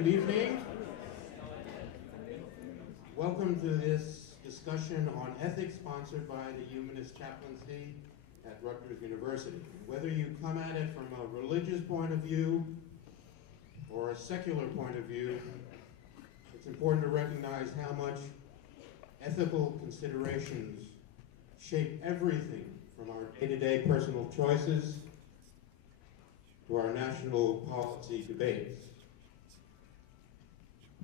Good evening. Welcome to this discussion on ethics sponsored by the Humanist Chaplaincy at Rutgers University. Whether you come at it from a religious point of view or a secular point of view, it's important to recognize how much ethical considerations shape everything from our day-to-day personal choices to our national policy debates.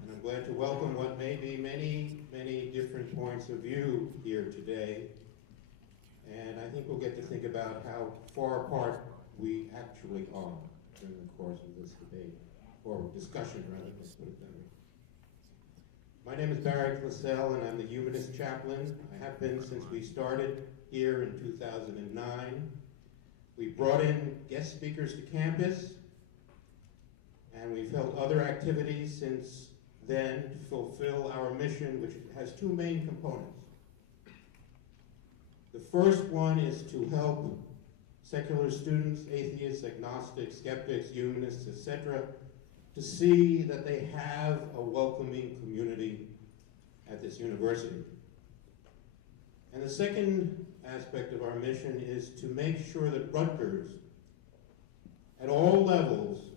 And I'm glad to welcome what may be many different points of view here today. And I think we'll get to think about how far apart we actually are during the course of this debate, or discussion rather, let's put it that way. My name is Barry Classell, and I'm the Humanist Chaplain. I have been since we started here in 2009. We brought in guest speakers to campus, and we've held other activities since then to fulfill our mission, which has two main components. The first one is to help secular students, atheists, agnostics, skeptics, humanists, etc., to see that they have a welcoming community at this university. And the second aspect of our mission is to make sure that Rutgers, at all levels,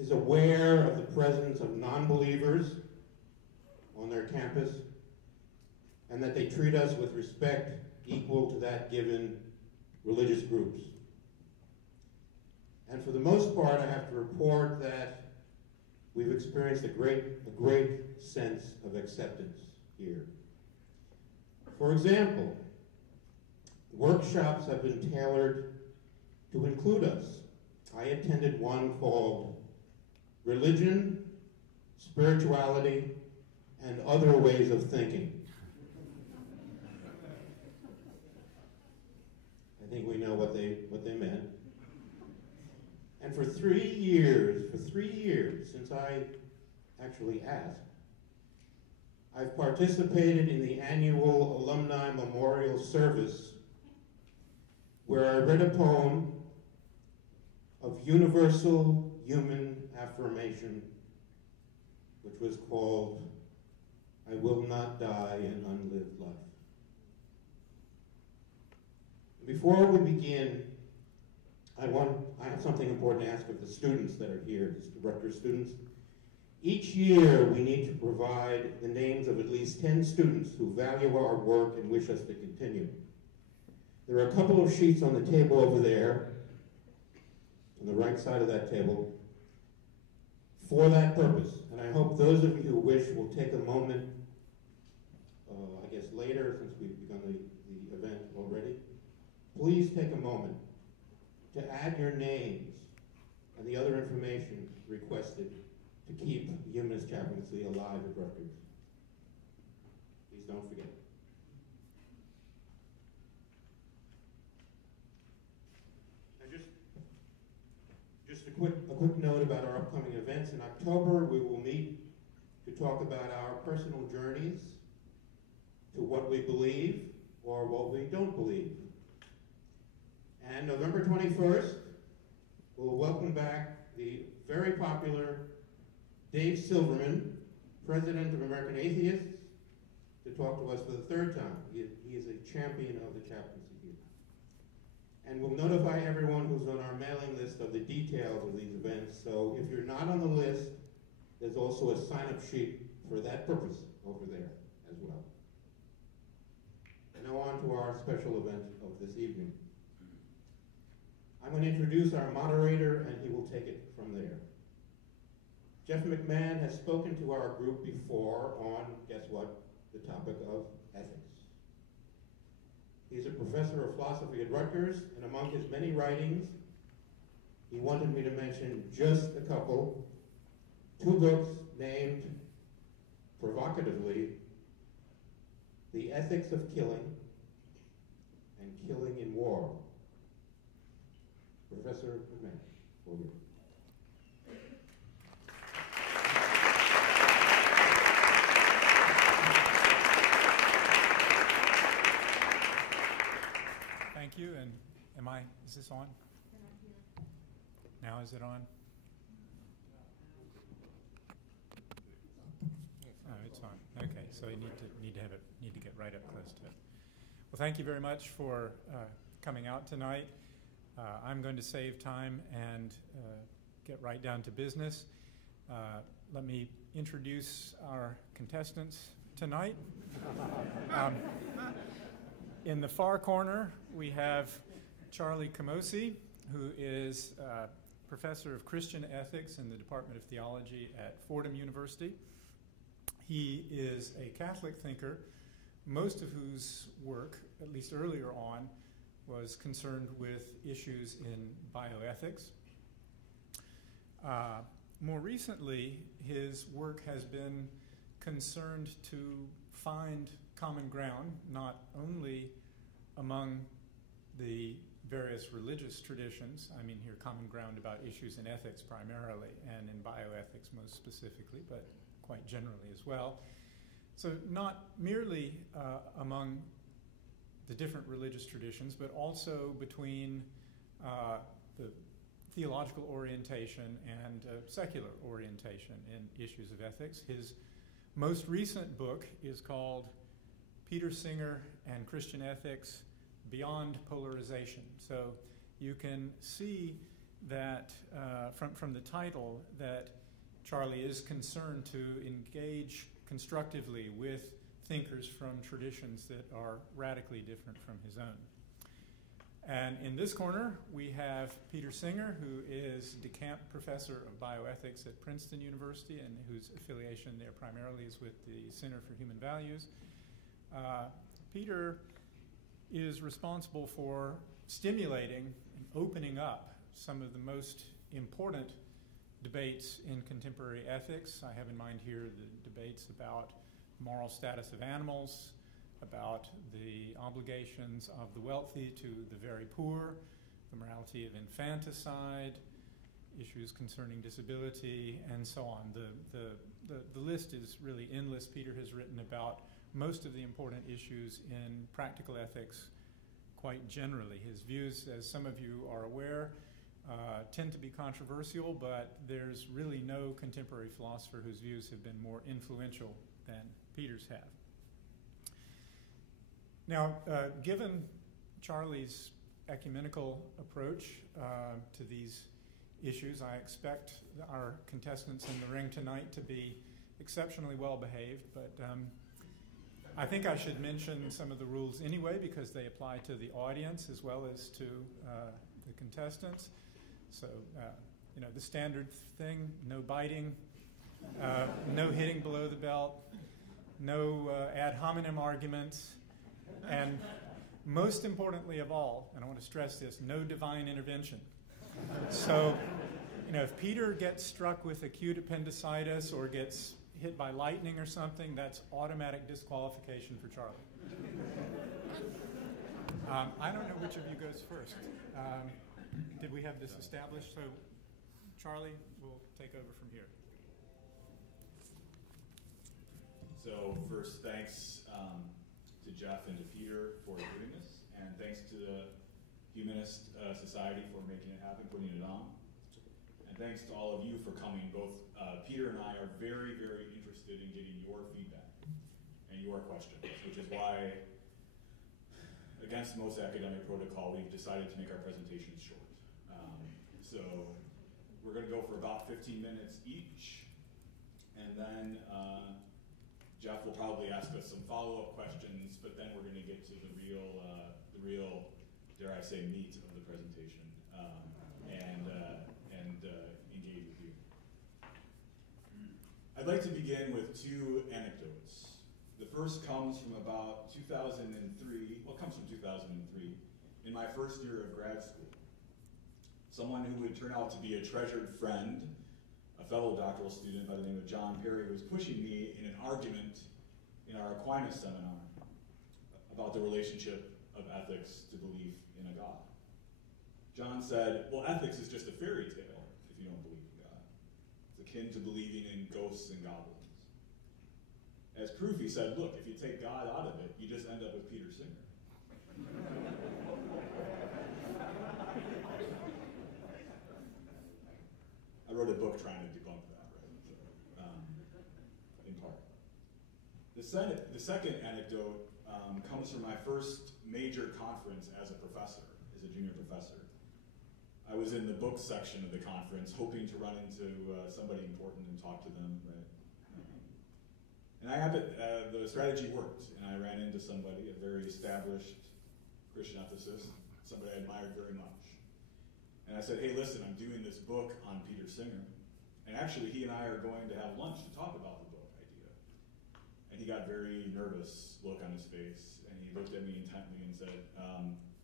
is aware of the presence of non-believers on their campus, and that they treat us with respect equal to that given religious groups. And for the most part, I have to report that we've experienced a great sense of acceptance here. For example, workshops have been tailored to include us. I attended one called Religion, Spirituality, and Other Ways of Thinking. I think we know what they meant. And for 3 years, since I actually asked, I've participated in the annual Alumni Memorial Service, where I read a poem of universal human affirmation, which was called, "I Will Not Die an Unlived Life." Before we begin, I have something important to ask of the students that are here, the Rutgers students. Each year, we need to provide the names of at least 10 students who value our work and wish us to continue. There are a couple of sheets on the table over there, on the right side of that table, for that purpose. And I hope those of you who wish will take a moment, I guess later, since we've begun the event already, please take a moment to add your names and the other information requested to keep the Humanist Chaplaincy alive at Rutgers. Please don't forget. And just a quick note about our upcoming events. In October, we will meet to talk about our personal journeys to what we believe or what we don't believe. And November 21st, we'll welcome back the very popular Dave Silverman, president of American Atheists, to talk to us for the third time. He is a champion of the chaplaincy here. And we'll notify everyone who's on our mailing list of the details of these events. So if you're not on the list, there's also a sign-up sheet for that purpose over there as well. And now on to our special event of this evening. I'm going to introduce our moderator, and he will take it from there. Jeff McMahan has spoken to our group before on, guess what, the topic of ethics. He's a professor of philosophy at Rutgers, and among his many writings, he wanted me to mention just a couple. 2 books named, provocatively, The Ethics of Killing and Killing in War. Professor McMahan, over. Thank you, and is this on? Now is it on? so you need to get right up close to it. Well, thank you very much for coming out tonight. I'm going to save time and get right down to business. Let me introduce our contestants tonight. In the far corner, we have Charlie Camosy, who is professor of Christian ethics in the Department of Theology at Fordham University. He is a Catholic thinker, most of whose work, at least earlier on, was concerned with issues in bioethics. More recently, his work has been concerned to find common ground, not only among the various religious traditions, I mean here common ground about issues in ethics primarily, and in bioethics most specifically, but quite generally as well. So not merely among the different religious traditions, but also between the theological orientation and secular orientation in issues of ethics. His most recent book is called Peter Singer and Christian Ethics Beyond Polarization. So you can see that from the title that Charlie is concerned to engage constructively with thinkers from traditions that are radically different from his own. And in this corner, we have Peter Singer, who is DeCamp Professor of Bioethics at Princeton University and whose affiliation there primarily is with the Center for Human Values. Peter is responsible for stimulating and opening up some of the most important debates in contemporary ethics. I have in mind here the debates about moral status of animals, about the obligations of the wealthy to the very poor, the morality of infanticide, issues concerning disability, and so on. The list is really endless. Peter has written about most of the important issues in practical ethics quite generally. His views, as some of you are aware, tend to be controversial, but there's really no contemporary philosopher whose views have been more influential than Peter's have. Now, given Charlie's ecumenical approach to these issues, I expect our contestants in the ring tonight to be exceptionally well behaved, but I think I should mention some of the rules anyway because they apply to the audience as well as to the contestants. So, the standard thing, no biting, no hitting below the belt, no ad hominem arguments, and most importantly of all, and I want to stress this, no divine intervention. So, if Peter gets struck with acute appendicitis or gets hit by lightning or something, that's automatic disqualification for Charlie. I don't know which of you goes first. Did we have this established? So Charlie will take over from here. So first, thanks to Jeff and to Peter for doing this, and thanks to the Humanist Society for making it happen, putting it on. And thanks to all of you for coming. Both Peter and I are very, very interested in getting your feedback and your questions, which is why, against most academic protocol, we've decided to make our presentations short. So we're going to go for about 15 minutes each, and then Jeff will probably ask us some follow-up questions, but then we're going to get to the real, dare I say, meat of the presentation, and engage with you. I'd like to begin with two anecdotes. The first comes from about 2003, comes from 2003, in my first year of grad school. Someone who would turn out to be a treasured friend, a fellow doctoral student by the name of John Perry, was pushing me in an argument in our Aquinas seminar about the relationship of ethics to belief in a God. John said, well, ethics is just a fairy tale if you don't believe in God. It's akin to believing in ghosts and goblins. As proof, he said, look, if you take God out of it, you just end up with Peter Singer. I wrote a book trying to debunk that, right? So, in part. The second anecdote comes from my first major conference as a professor, as a junior professor. I was in the books section of the conference, hoping to run into somebody important and talk to them, right? And the strategy worked, and I ran into somebody, a very established Christian ethicist, somebody I admired very much. And I said, hey, listen, I'm doing this book on Peter Singer, and actually he and I are going to have lunch to talk about the book idea. And he got a very nervous look on his face, and he looked at me intently and said,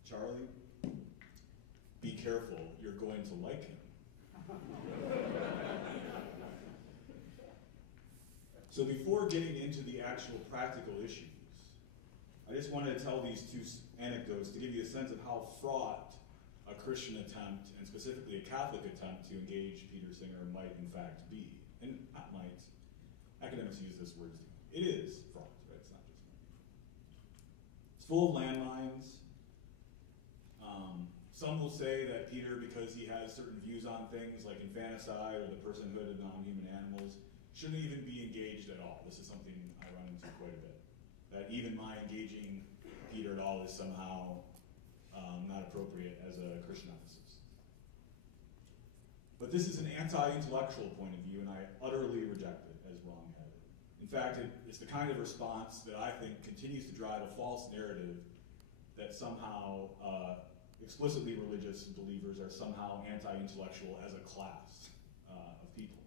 Charlie, be careful, you're going to like him. So before getting into the actual practical issues, I just wanted to tell these two anecdotes to give you a sense of how fraught a Christian attempt, and specifically a Catholic attempt, to engage Peter Singer might in fact be. And not might. Academics use this word. It is fraught, right? It's not just might. It's full of landmines. Some will say that Peter, because he has certain views on things like infanticide or the personhood of non-human animals, shouldn't even be engaged at all. This is something I run into quite a bit. That even my engaging Peter at all is somehow not appropriate as a Christian ethicist. But this is an anti-intellectual point of view, and I utterly reject it as wrong-headed. In fact, it's the kind of response that I think continues to drive a false narrative that somehow explicitly religious believers are somehow anti-intellectual as a class of people.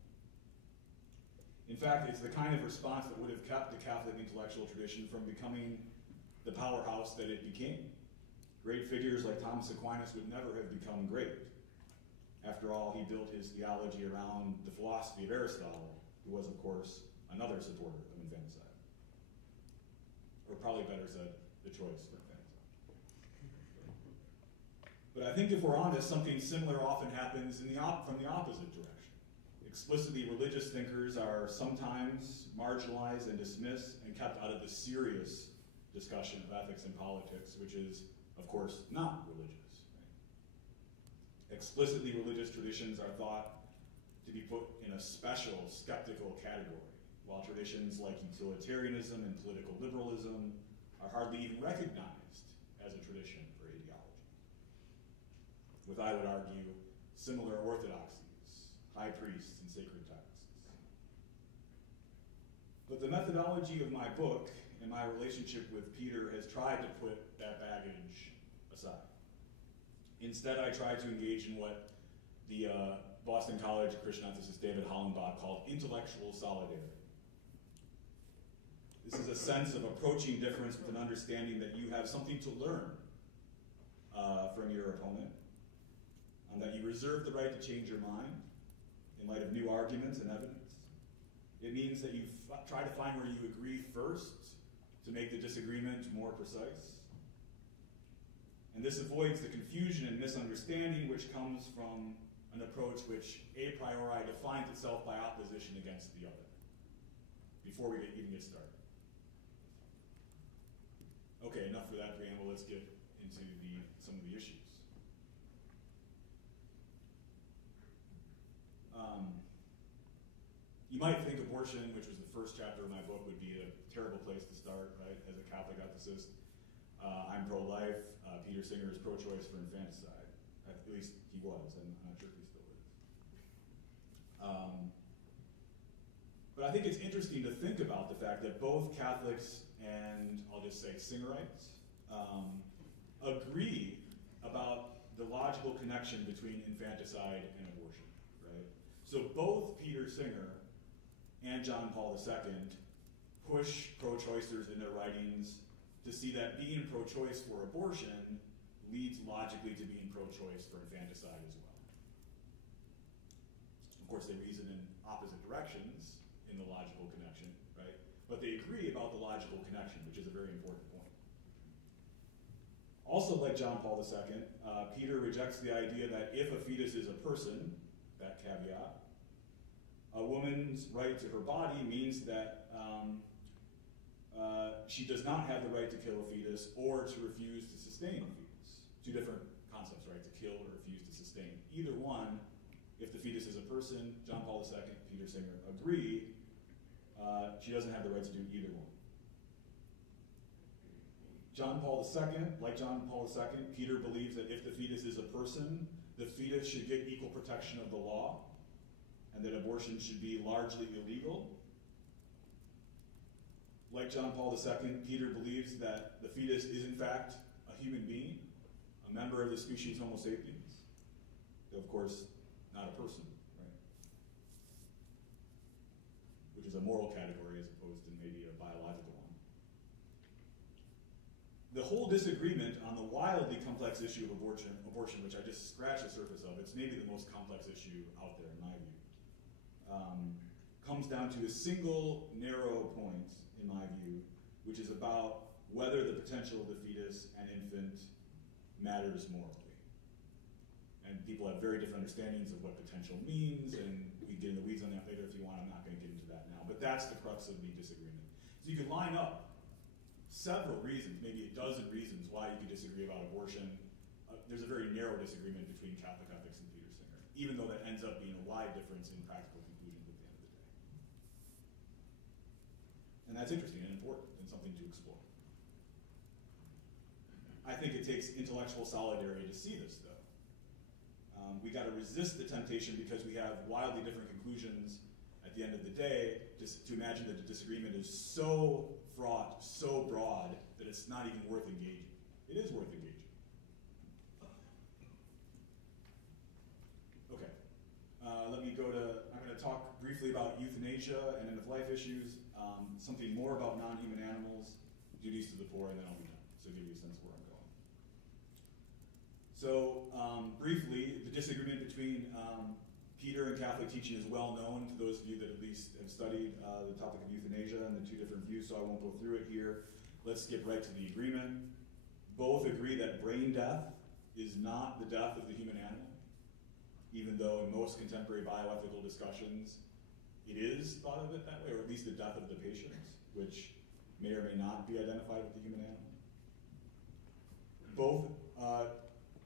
In fact, it's the kind of response that would have kept the Catholic intellectual tradition from becoming the powerhouse that it became. Great figures like Thomas Aquinas would never have become great. After all, he built his theology around the philosophy of Aristotle, who was, of course, another supporter of infanticide. Or probably better said, the choice for infanticide. But I think if we're honest, something similar often happens from the opposite direction. Explicitly religious thinkers are sometimes marginalized and dismissed and kept out of the serious discussion of ethics and politics, which is, of course, not religious. Right? Explicitly religious traditions are thought to be put in a special skeptical category, while traditions like utilitarianism and political liberalism are hardly even recognized as a tradition or ideology. With, I would argue, similar orthodoxies, high priests, and sacred texts. But the methodology of my book and my relationship with Peter has tried to put that baggage aside. Instead, I tried to engage in what the Boston College Christian ethicist David Hollenbach called intellectual solidarity. This is a sense of approaching difference with an understanding that you have something to learn from your opponent, that you reserve the right to change your mind in light of new arguments and evidence. It means that you try to find where you agree first to make the disagreement more precise. And this avoids the confusion and misunderstanding which comes from an approach which a priori defines itself by opposition against the other, before we even get started. Okay, enough for that preamble. Let's get into some of the issues. You might think abortion, which was the first chapter of my book, would be a terrible place to start, right, as a Catholic ethicist. I'm pro-life. Peter Singer is pro-choice for infanticide. At least he was, and I'm not sure if he still is. But I think it's interesting to think about the fact that both Catholics and, I'll just say, Singerites, agree about the logical connection between infanticide and abortion, right? So both Peter Singer and John Paul II push pro-choicers in their writings to see that being pro-choice for abortion leads logically to being pro-choice for infanticide as well. Of course, they reason in opposite directions in the logical connection, right? But they agree about the logical connection, which is a very important point. Also, like John Paul II, Peter rejects the idea that if a fetus is a person, that caveat, a woman's right to her body means that she does not have the right to kill a fetus or to refuse to sustain a fetus. Two different concepts, right? To kill or refuse to sustain. Either one, if the fetus is a person, John Paul II, Peter Singer agree, she doesn't have the right to do either one. John Paul II, like John Paul II, Peter believes that if the fetus is a person, the fetus should get equal protection of the law, and that abortion should be largely illegal. Like John Paul II, Peter believes that the fetus is in fact a human being, a member of the species Homo sapiens, though of course not a person, right? Which is a moral category as opposed to maybe a biological one. The whole disagreement on the wildly complex issue of abortion, which I just scratched the surface of, it's maybe the most complex issue out there in my view, comes down to a single narrow point, in my view, which is about whether the potential of the fetus and infant matters morally. And people have very different understandings of what potential means, and we get in the weeds on that later if you want. I'm not going to get into that now. But that's the crux of the disagreement. So you can line up several reasons, maybe a dozen reasons why you could disagree about abortion. There's a very narrow disagreement between Catholic ethics and Peter Singer, even though that ends up being a wide difference in practical conclusions at the end of the day. And that's interesting and important and something to explore. I think it takes intellectual solidarity to see this, though. We got to resist the temptation because we have wildly different conclusions at the end of the day, just to imagine that the disagreement is so fraught, so broad, that it's not even worth engaging. It is worth engaging. Okay. Let me go to, I'm going to talk briefly about euthanasia and end-of-life issues, something more about non-human animals, duties to the poor, and then I'll be done. So give you a sense of where I'm going. So briefly, the disagreement between Peter and Catholic teaching is well known to those of you that at least have studied the topic of euthanasia and the two different views, so I won't go through it here. Let's skip right to the agreement. Both agree that brain death is not the death of the human animal, even though in most contemporary bioethical discussions it is thought of it that way, or at least the death of the patient, which may or may not be identified with the human animal.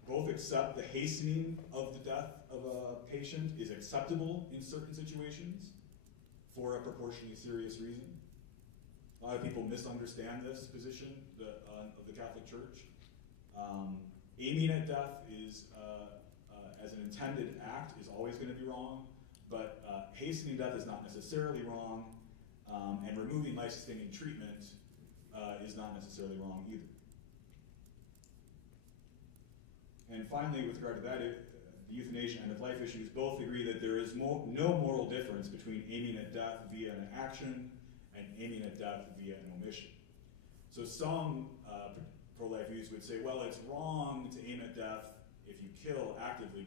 Both accept the hastening of the death of a patient is acceptable in certain situations for a proportionally serious reason. A lot of people misunderstand this position of the Catholic Church. Aiming at death is, as an intended act, is always going to be wrong, but hastening death is not necessarily wrong, and removing life-sustaining treatment is not necessarily wrong either. And finally, with regard to that, the euthanasia and end-of-life issues both agree that there is no moral difference between aiming at death via an action and aiming at death via an omission. So some pro-life views would say, well, it's wrong to aim at death if you kill actively,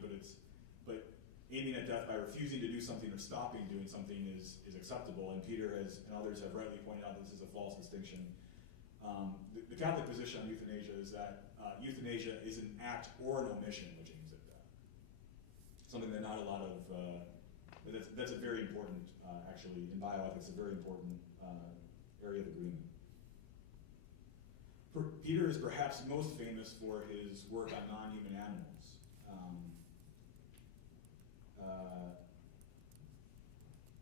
but aiming at death by refusing to do something or stopping doing something is acceptable. And Peter and others have rightly pointed out that this is a false distinction. The Catholic position on euthanasia is that euthanasia is an act or an omission which aims at death. Something that not a lot of, that's a very important, actually, in bioethics, a very important area of agreement. Peter is perhaps most famous for his work on non-human animals.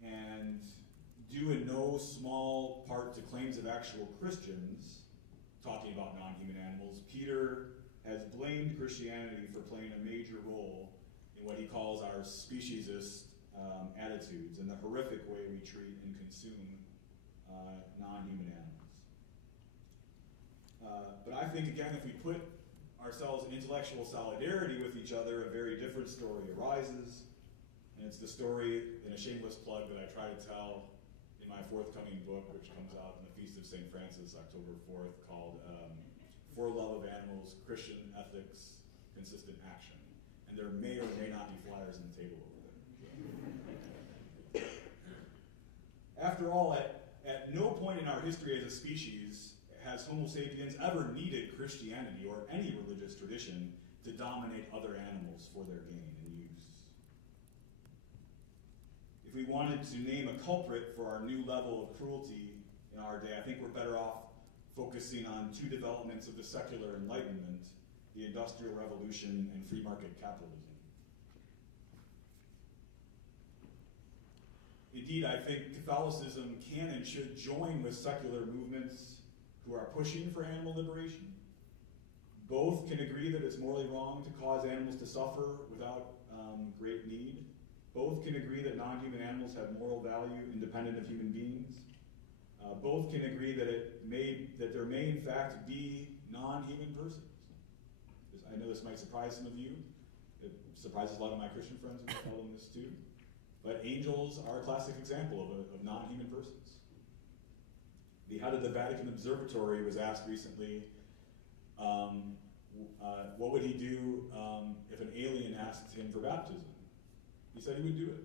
And due in no small part to claims of actual Christians talking about non-human animals, Peter has blamed Christianity for playing a major role in what he calls our speciesist attitudes and the horrific way we treat and consume non-human animals. But I think, again, if we put ourselves in intellectual solidarity with each other, a very different story arises. And it's the story, in a shameless plug, that I try to tell in my forthcoming book, which comes out on the Feast of St. Francis, October 4th, called For Love of Animals, Christian Ethics, Consistent Action. And there may or may not be flyers on the table over there. After all, at no point in our history as a species has Homo sapiens ever needed Christianity or any religious tradition to dominate other animals for their gain and use. If we wanted to name a culprit for our new level of cruelty in our day, I think we're better off focusing on two developments of the secular Enlightenment, the Industrial Revolution and free market capitalism. Indeed, I think Catholicism can and should join with secular movements who are pushing for animal liberation. Both can agree that it's morally wrong to cause animals to suffer without great need. Both can agree that non-human animals have moral value independent of human beings. Both can agree that there may in fact be non-human persons. I know this might surprise some of you. It surprises a lot of my Christian friends who tell them this too. But angels are a classic example of non-human persons. The head of the Vatican Observatory was asked recently, what would he do if an alien asked him for baptism? He said he would do it.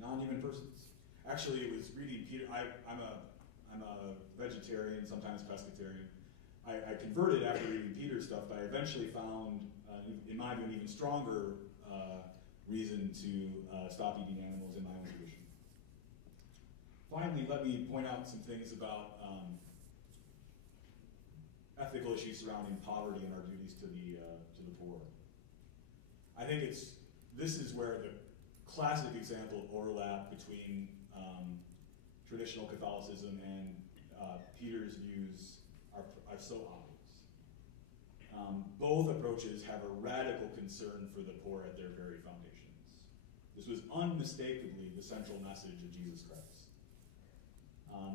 Non-human persons. Actually, it was reading Peter. I'm a vegetarian, sometimes pescatarian. I converted after reading Peter's stuff, but I eventually found, in my view, an even stronger reason to stop eating animals in my own tradition. Finally, let me point out some things about ethical issues surrounding poverty and our duties to the poor. I think this is where the classic example of overlap between traditional Catholicism and Peter's views are so obvious. Both approaches have a radical concern for the poor at their very foundations. This was unmistakably the central message of Jesus Christ.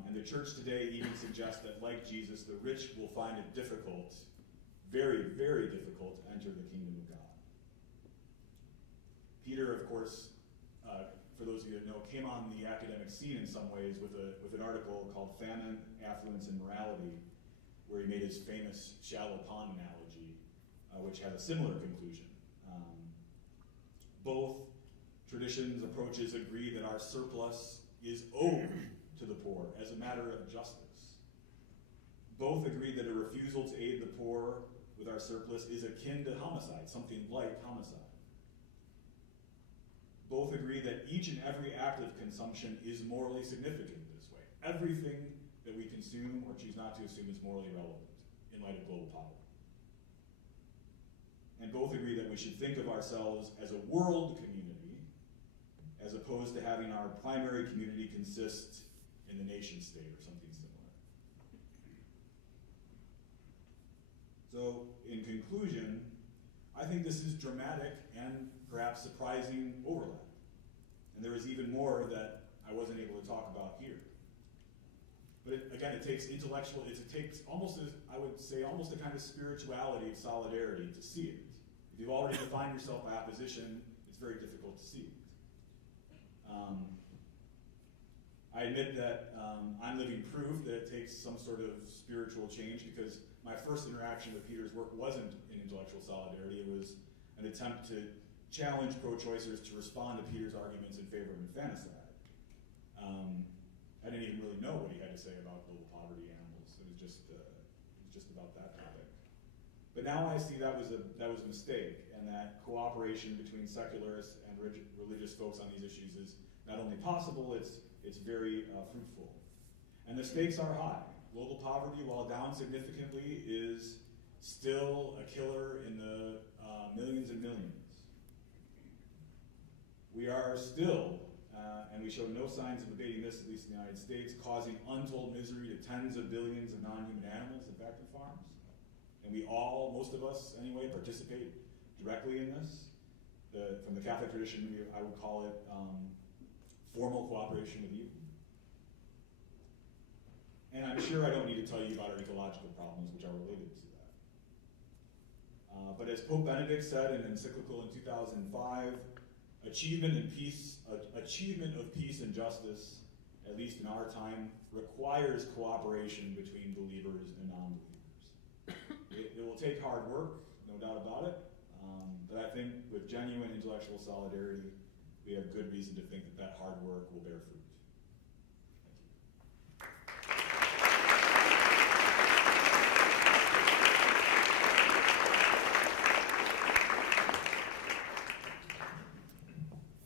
And the church today even suggests that, like Jesus, the rich will find it difficult, very, very difficult, to enter the kingdom of God. Peter, of course, for those of you that know, came on the academic scene in some ways with an article called Famine, Affluence, and Morality, where he made his famous shallow pond analogy, which had a similar conclusion. Both traditions, approaches agree that our surplus is owed to the poor as a matter of justice. Both agree that a refusal to aid the poor with our surplus is akin to homicide, something like homicide. Both agree that each and every act of consumption is morally significant this way. Everything that we consume or choose not to assume is morally relevant in light of global poverty. And both agree that we should think of ourselves as a world community as opposed to having our primary community consist in the nation state or something similar. So, in conclusion, I think this is dramatic and perhaps surprising overlap. And there is even more that I wasn't able to talk about here. But it takes intellectual, it takes almost, I would say, almost a kind of spirituality of solidarity to see it. If you've already defined yourself by opposition, it's very difficult to see it. I admit that I'm living proof that it takes some sort of spiritual change, because my first interaction with Peter's work wasn't in intellectual solidarity. It was an attempt to challenge pro-choicers to respond to Peter's arguments in favor of infanticide. I didn't even really know what he had to say about global poverty animals. It was just about that topic. But now I see that was a mistake, and that cooperation between secularists and religious folks on these issues is not only possible, it's very fruitful. And the stakes are high. Global poverty, while down significantly, is still a killer in the millions and millions. We are still, and we show no signs of abating this, at least in the United States, causing untold misery to tens of billions of non-human animals in factory farms. And we all, most of us anyway, participate directly in this. From the Catholic tradition, I would call it formal cooperation with you. And I'm sure I don't need to tell you about our ecological problems, which are related to that. But as Pope Benedict said in an encyclical in 2005, achievement of peace and justice, at least in our time, requires cooperation between believers and non-believers. It will take hard work, no doubt about it, but I think with genuine intellectual solidarity, we have good reason to think that hard work will bear fruit.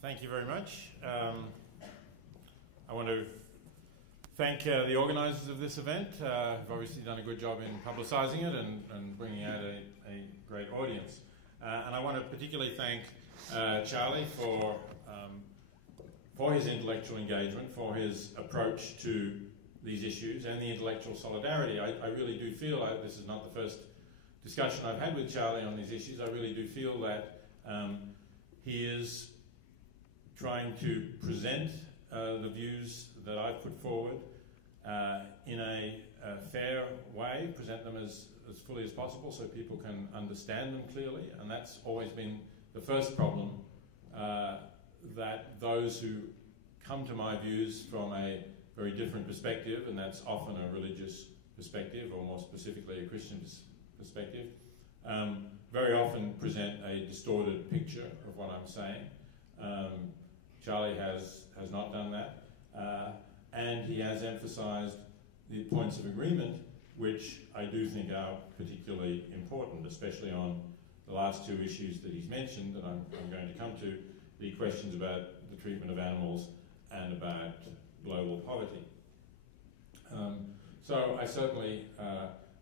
Thank you very much. I want to thank the organisers of this event, who've obviously done a good job in publicising it and bringing out a great audience. And I want to particularly thank Charlie for for his intellectual engagement, for his approach to these issues, and the intellectual solidarity. I really do feel, this is not the first discussion I've had with Charlie on these issues, I really do feel that he is trying to present the views that I've put forward in a fair way, present them as fully as possible so people can understand them clearly, and that's always been the first problem, that those who come to my views from a very different perspective, and that's often a religious perspective, or more specifically a Christian perspective, very often present a distorted picture of what I'm saying. Charlie has not done that, and he has emphasised the points of agreement, which I do think are particularly important, especially on the last two issues that he's mentioned, that I'm going to come to, the questions about the treatment of animals and about global poverty. So I certainly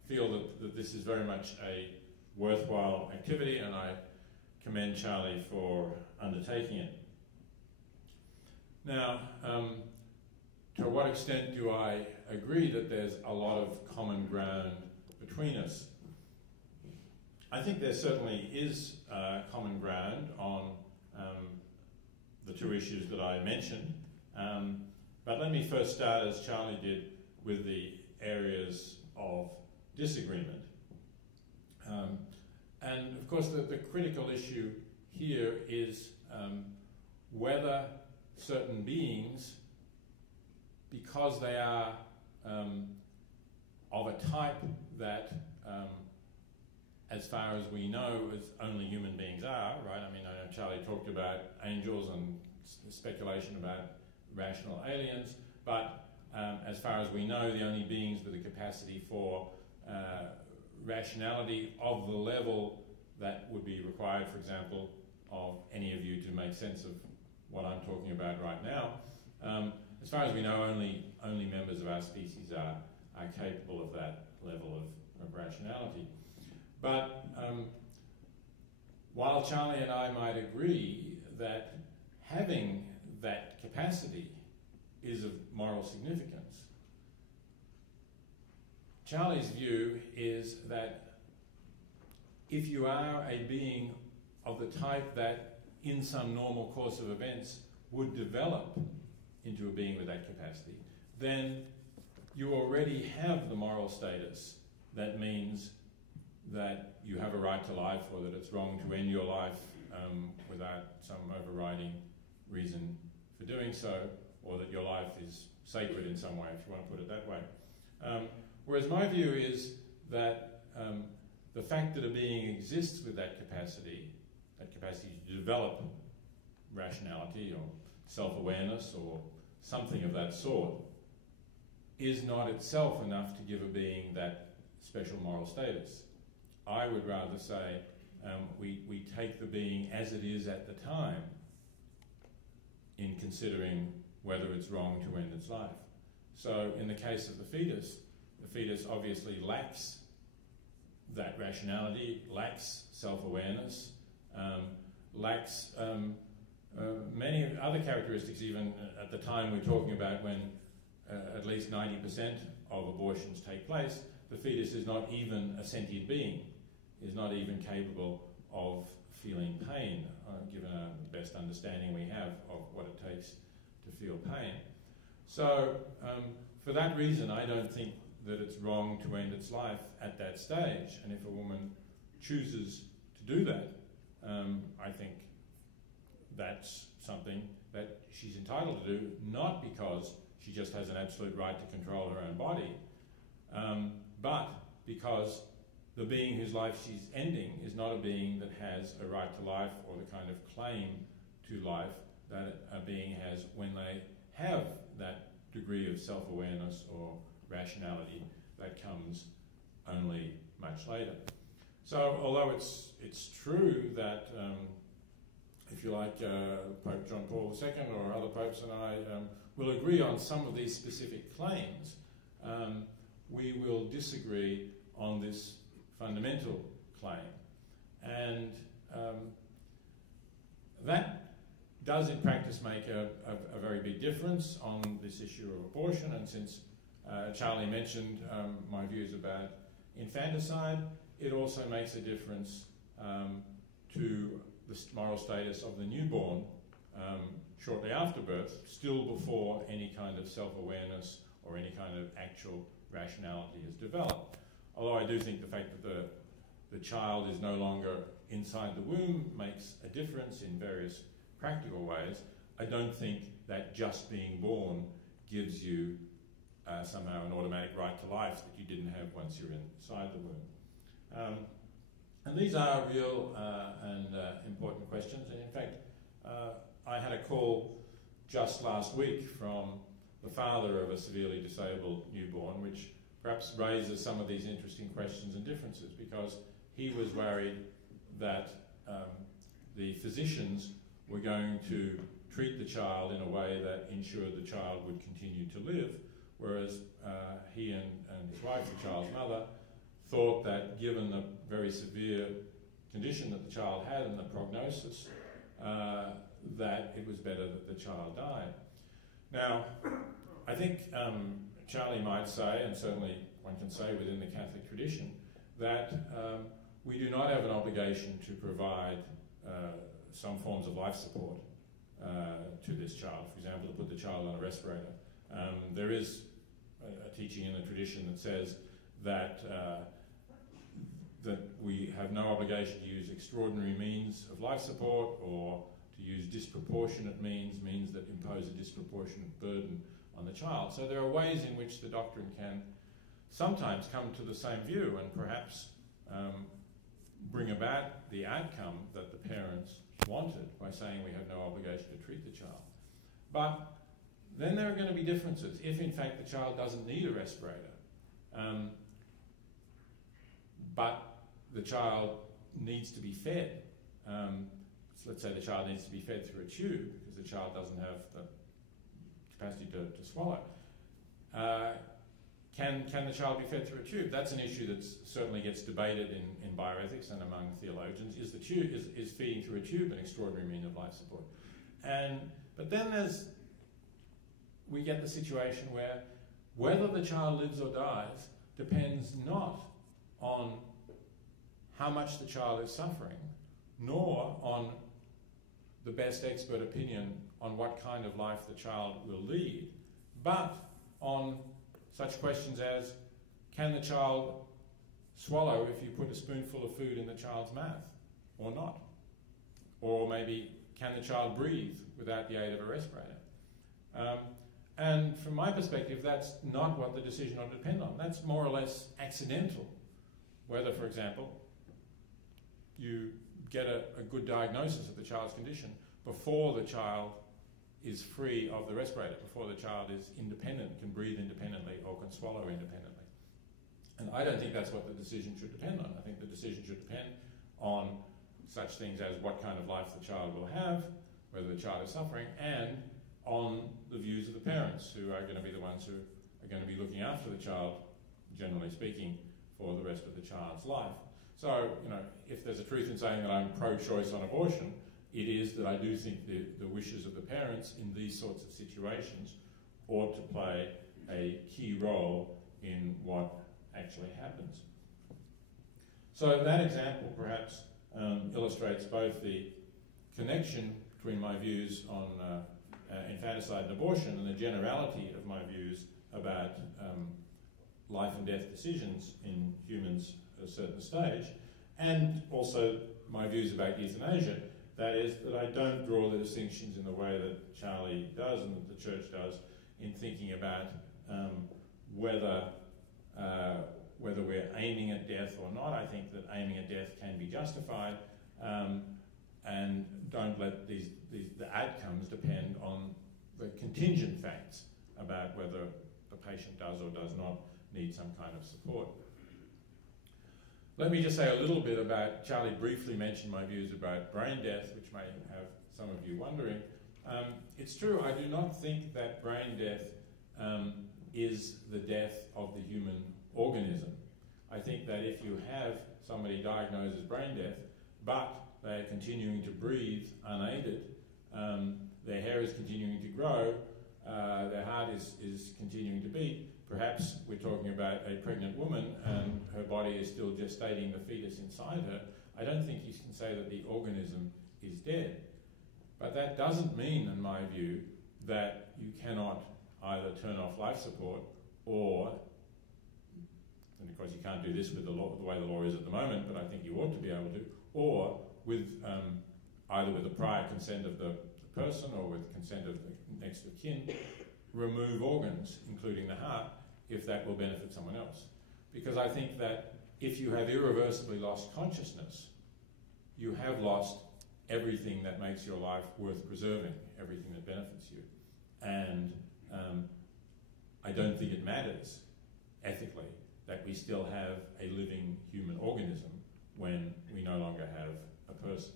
feel that this is very much a worthwhile activity, and I commend Charlie for undertaking it. Now, to what extent do I agree that there's a lot of common ground between us? I think there certainly is common ground on the two issues that I mentioned, but let me first start, as Charlie did, with the areas of disagreement. And of course the critical issue here is whether certain beings, because they are of a type that, as far as we know, as only human beings are, right? I mean, I know Charlie talked about angels and speculation about rational aliens, but as far as we know, the only beings with a capacity for rationality of the level that would be required, for example, of any of you to make sense of what I'm talking about right now. As far as we know, only members of our species are capable of that level of rationality. But while Charlie and I might agree that having that capacity is of moral significance, Charlie's view is that if you are a being of the type that in some normal course of events would develop into a being with that capacity, then you already have the moral status that means that you have a right to life, or that it's wrong to end your life without some overriding reason for doing so, or that your life is sacred in some way, if you want to put it that way. Whereas my view is that the fact that a being exists with that capacity to develop rationality or self-awareness or something of that sort, is not itself enough to give a being that special moral status. I would rather say we take the being as it is at the time in considering whether it's wrong to end its life. So in the case of the fetus obviously lacks that rationality, lacks self-awareness, lacks many other characteristics. Even at the time we're talking about, when at least 90% of abortions take place, the fetus is not even a sentient being, is not even capable of feeling pain, given the best understanding we have of what it takes to feel pain. So for that reason, I don't think that it's wrong to end its life at that stage. And if a woman chooses to do that, I think that's something that she's entitled to do, not because she just has an absolute right to control her own body, but because the being whose life she's ending is not a being that has a right to life, or the kind of claim to life that a being has when they have that degree of self-awareness or rationality that comes only much later. So although it's true that, if you like, Pope John Paul II or other popes and I will agree on some of these specific claims, we will disagree on this fundamental claim. And that does in practice make a very big difference on this issue of abortion. And since Charlie mentioned my views about infanticide, it also makes a difference to the moral status of the newborn shortly after birth, still before any kind of self-awareness or any kind of actual rationality is developed. Although I do think the fact that the child is no longer inside the womb makes a difference in various practical ways, I don't think that just being born gives you somehow an automatic right to life that you didn't have once you're inside the womb. And these are real and important questions. And in fact, I had a call just last week from the father of a severely disabled newborn, which perhaps raises some of these interesting questions and differences, because he was worried that the physicians were going to treat the child in a way that ensured the child would continue to live, whereas he and his wife, the child's mother, thought that given the very severe condition that the child had and the prognosis, that it was better that the child died. Now, I think Charlie might say, and certainly one can say within the Catholic tradition, that we do not have an obligation to provide some forms of life support to this child. For example, to put the child on a respirator. There is a teaching in the tradition that says that that we have no obligation to use extraordinary means of life support, or to use disproportionate means that impose a disproportionate burden on the child. So there are ways in which the doctrine can sometimes come to the same view and perhaps bring about the outcome that the parents wanted by saying we have no obligation to treat the child. But then there are going to be differences. If in fact the child doesn't need a respirator, but the child needs to be fed, so let's say the child needs to be fed through a tube because the child doesn't have the capacity to swallow, can the child be fed through a tube? That's an issue that certainly gets debated in bioethics and among theologians. Is feeding through a tube an extraordinary means of life support? But then we get the situation where whether the child lives or dies depends not on how much the child is suffering, nor on the best expert opinion on what kind of life the child will lead, but on such questions as, can the child swallow if you put a spoonful of food in the child's mouth, or not? Or maybe, can the child breathe without the aid of a respirator? And from my perspective, that's not what the decision ought to depend on. That's more or less accidental. Whether, for example, you get a good diagnosis of the child's condition before the child is free of the respirator, before the child is independent, can breathe independently or can swallow independently. And I don't think that's what the decision should depend on. I think the decision should depend on such things as what kind of life the child will have, whether the child is suffering, and on the views of the parents, who are going to be the ones who are going to be looking after the child, generally speaking, for the rest of the child's life. So, if there's a truth in saying that I'm pro-choice on abortion, it is that I do think the wishes of the parents in these sorts of situations ought to play a key role in what actually happens. So that example perhaps illustrates both the connection between my views on infanticide and abortion and the generality of my views about life and death decisions in humans at a certain stage, and also my views about euthanasia. That is, that I don't draw the distinctions in the way that Charlie does and that the Church does in thinking about whether we're aiming at death or not. I think that aiming at death can be justified, and don't let the outcomes depend on the contingent facts about whether the patient does or does not need some kind of support. Let me just say a little bit about, Charlie briefly mentioned my views about brain death, which may have some of you wondering. It's true, I do not think that brain death is the death of the human organism. I think that if you have somebody diagnosed as brain death, but they're continuing to breathe unaided, hair is continuing to grow, their heart is continuing to beat. Perhaps we're talking about a pregnant woman and her body is still gestating the fetus inside her. I don't think you can say that the organism is dead. But that doesn't mean, in my view, that you cannot either turn off life support or, and of course you can't do this with the way the law is at the moment, but I think you ought to be able to, or with either with the prior consent of the person or with consent of the next of kin, remove organs, including the heart, if that will benefit someone else. Because I think that if you have irreversibly lost consciousness, you have lost everything that makes your life worth preserving, everything that benefits you. And I don't think it matters ethically that we still have a living human organism when we no longer have a person.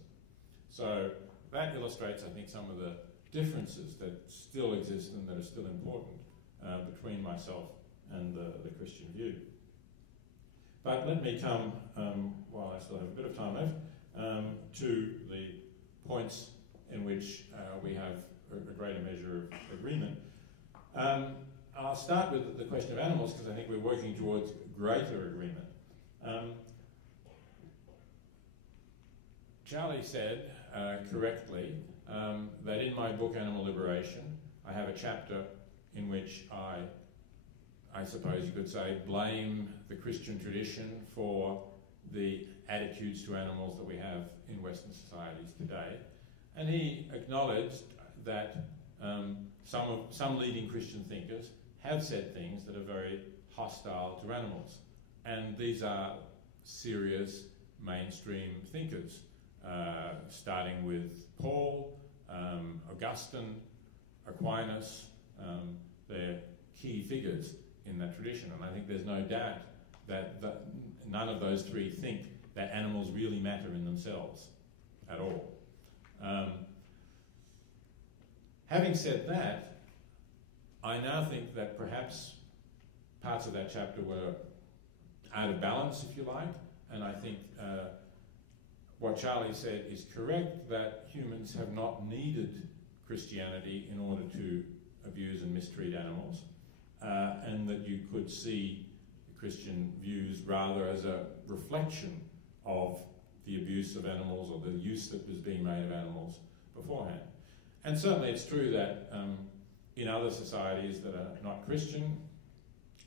So that illustrates, I think, some of the differences that still exist and that are still important between myself and the Christian view. But let me come, while I still have a bit of time left, to the points in which we have a greater measure of agreement. I'll start with the question of animals because I think we're working towards greater agreement. Charlie said correctly that in my book Animal Liberation I have a chapter in which I suppose you could say, blame the Christian tradition for the attitudes to animals that we have in Western societies today. And he acknowledged that some leading Christian thinkers have said things that are very hostile to animals. And these are serious mainstream thinkers, starting with Paul, Augustine, Aquinas. They're key figures in that tradition. And I think there's no doubt that none of those three think that animals really matter in themselves at all. Having said that, I now think that perhaps parts of that chapter were out of balance, if you like, and I think what Charlie said is correct, that humans have not needed Christianity in order to abuse and mistreat animals, and that you could see Christian views rather as a reflection of the abuse of animals or the use that was being made of animals beforehand. And certainly it's true that in other societies that are not Christian,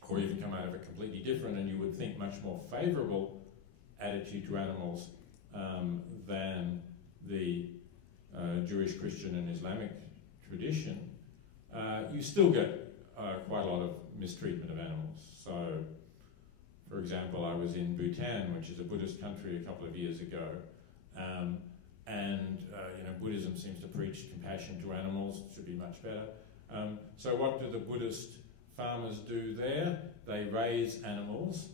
or even come out of it completely different, and you would think much more favourable attitude to animals than the Jewish, Christian and Islamic tradition, you still get quite a lot of mistreatment of animals. So, for example, I was in Bhutan, which is a Buddhist country, a couple of years ago, and Buddhism seems to preach compassion to animals. It should be much better. So what do the Buddhist farmers do there? They raise animals.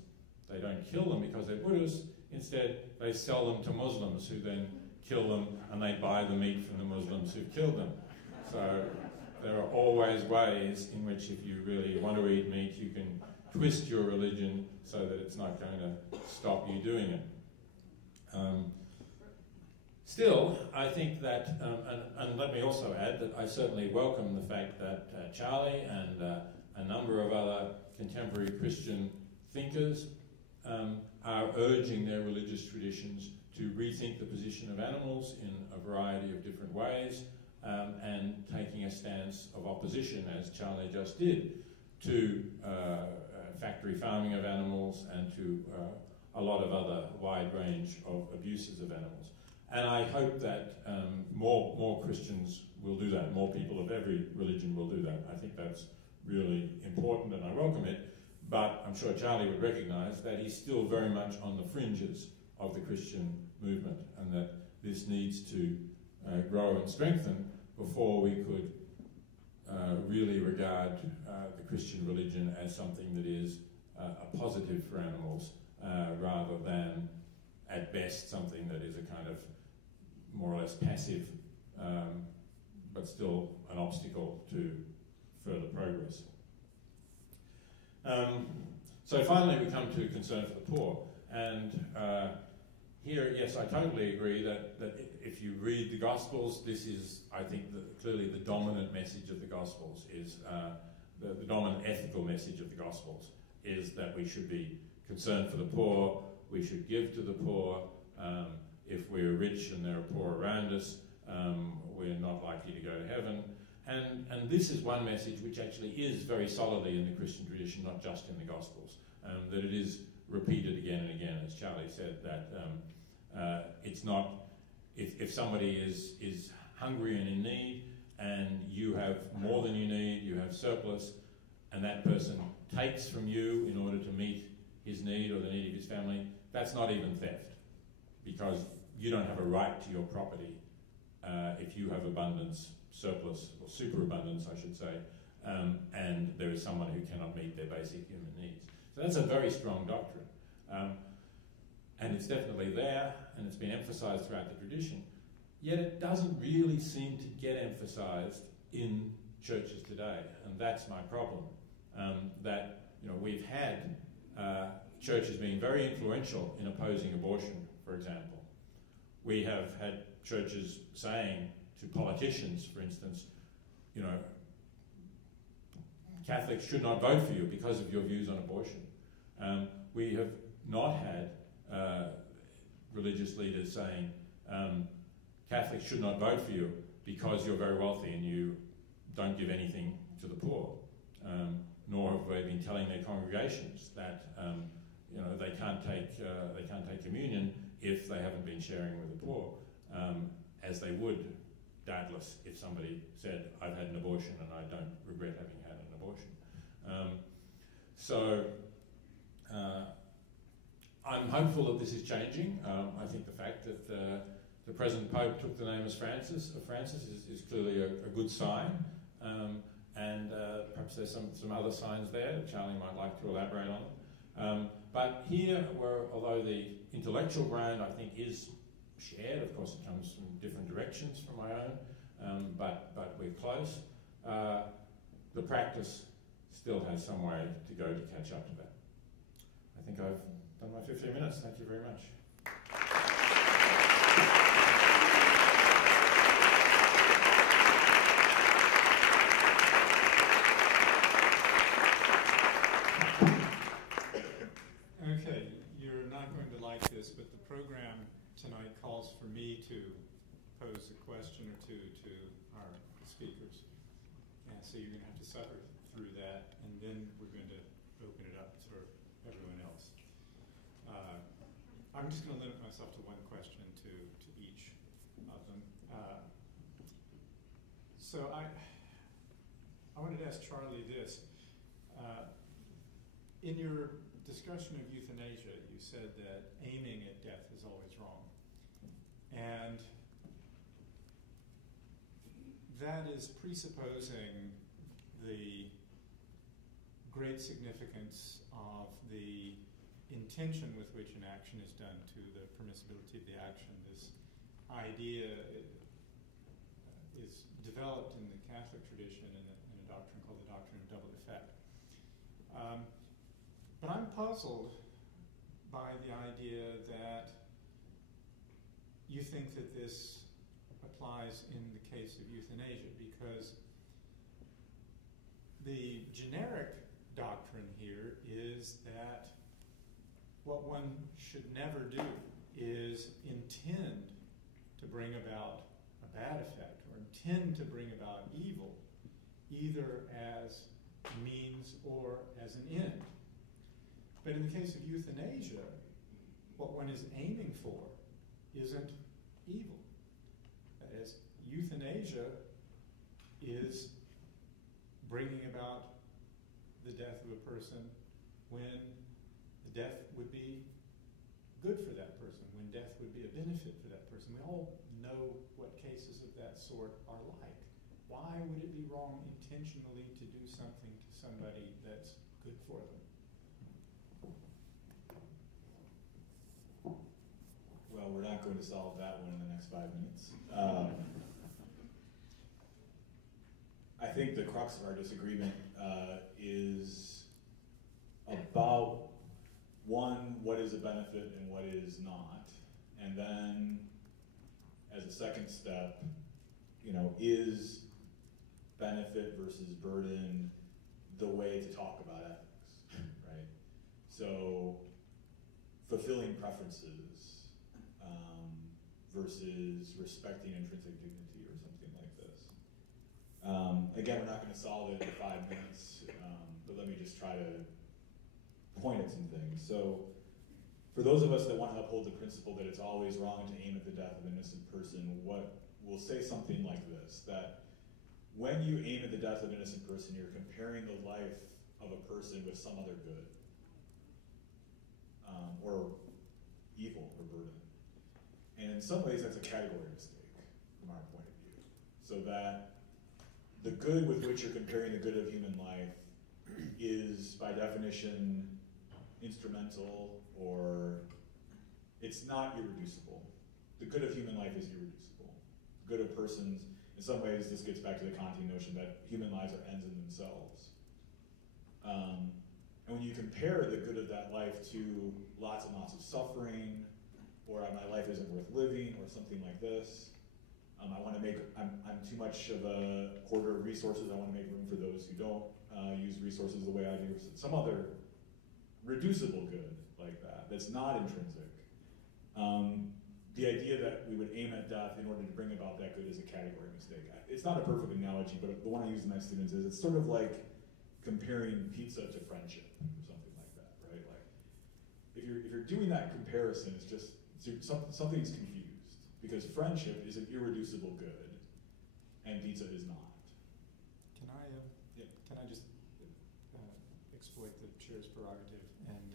They don't kill them because they're Buddhists. Instead, they sell them to Muslims who then kill them, and they buy the meat from the Muslims who've killed them. So there are always ways in which, if you really want to eat meat, you can twist your religion so that it's not going to stop you doing it. Still, I think that, and let me also add that I certainly welcome the fact that Charlie and a number of other contemporary Christian thinkers are urging their religious traditions to rethink the position of animals in a variety of different ways, and taking a stance of opposition, as Charlie just did, to factory farming of animals and to a lot of other wide range of abuses of animals. And I hope that more Christians will do that, more people of every religion will do that. I think that's really important and I welcome it, but I'm sure Charlie would recognise that he's still very much on the fringes of the Christian movement, and that this needs to grow and strengthen before we could really regard the Christian religion as something that is a positive for animals, rather than, at best, something that is a kind of more or less passive, but still an obstacle to further progress. So finally we come to concern for the poor, and here, yes, I totally agree that if you read the Gospels, this is, I think, clearly the dominant message of the Gospels is, the dominant ethical message of the Gospels is that we should be concerned for the poor, we should give to the poor. If we're rich and there are poor around us, we're not likely to go to heaven. And this is one message which actually is very solidly in the Christian tradition, not just in the Gospels, that it is repeated again and again, as Charlie said, that it's not, if somebody is hungry and in need, and you have more than you need, you have surplus, and that person takes from you in order to meet his need or the need of his family, that's not even theft, because you don't have a right to your property if you have abundance, surplus, or superabundance, I should say, and there is someone who cannot meet their basic human needs. So that's a very strong doctrine. And it's definitely there, and it's been emphasised throughout the tradition. Yet it doesn't really seem to get emphasised in churches today, and that's my problem. That we've had churches being very influential in opposing abortion, for example. We have had churches saying to politicians, for instance, Catholics should not vote for you because of your views on abortion. We have not had religious leaders saying Catholics should not vote for you because you're very wealthy and you don't give anything to the poor. Nor have we been telling their congregations that they can't take communion if they haven't been sharing with the poor, as they would, doubtless, if somebody said, "I've had an abortion and I don't regret having had an abortion." I'm hopeful that this is changing. I think the fact that the present Pope took the name as Francis is clearly a good sign. And perhaps there's some other signs there that Charlie might like to elaborate on. But here, although the intellectual ground I think is shared, of course it comes from different directions from my own, but we're close, the practice still has some way to go to catch up to that. I think I've done my 15 minutes. Thank you very much. Okay, you're not going to like this, but the program tonight calls for me to pose a question or two to our speakers. And so you're going to have to suffer through that, and then we're going to open it up for everyone else. I'm just going to limit myself to one question to each of them. So I wanted to ask Charlie this. In your discussion of euthanasia, you said that aiming at death is always wrong. And that is presupposing the great significance of the intention with which an action is done to the permissibility of the action. This idea is developed in the Catholic tradition in a doctrine called the doctrine of double effect. But I'm puzzled by the idea that you think that this applies in the case of euthanasia, because the generic doctrine here is that what one should never do is intend to bring about a bad effect or intend to bring about evil, either as a means or as an end. But in the case of euthanasia, what one is aiming for isn't evil. That is, euthanasia is bringing about the death of a person when the death would be good for that person, when death would be a benefit for that person. We all know what cases of that sort are like. Why would it be wrong intentionally to do something to somebody that's good for them? Well, we're not going to solve that one in the next 5 minutes. I think the crux of our disagreement is about, one, what is a benefit and what is not, And then, as a second step, is benefit versus burden the way to talk about ethics, right? So, fulfilling preferences versus respecting intrinsic dignity or something like this. Again, we're not going to solve it in 5 minutes, but let me just try to point at some things. So, for those of us that want to uphold the principle that it's always wrong to aim at the death of an innocent person, we'll say something like this, that when you aim at the death of an innocent person, you're comparing the life of a person with some other good, or evil, or burden. And in some ways, that's a category mistake, from our point of view. So that the good with which you're comparing the good of human life is, by definition, instrumental, or it's not irreducible. The good of human life is irreducible. The good of persons, in some ways, this gets back to the Kantian notion that human lives are ends in themselves. And when you compare the good of that life to lots and lots of suffering, or my life isn't worth living, or something like this, I'm too much of a hoarder of resources, I want to make room for those who don't use resources the way I do, some other reducible good like that, that's not intrinsic. The idea that we would aim at death in order to bring about that good is a category mistake. It's not a perfect analogy, but the one I use in my students is it's sort of like comparing pizza to friendship, or something like that, right? Like, if you're doing that comparison, it's just something's confused, because friendship is an irreducible good, and pizza is not. Can I just exploit the chair's prerogative and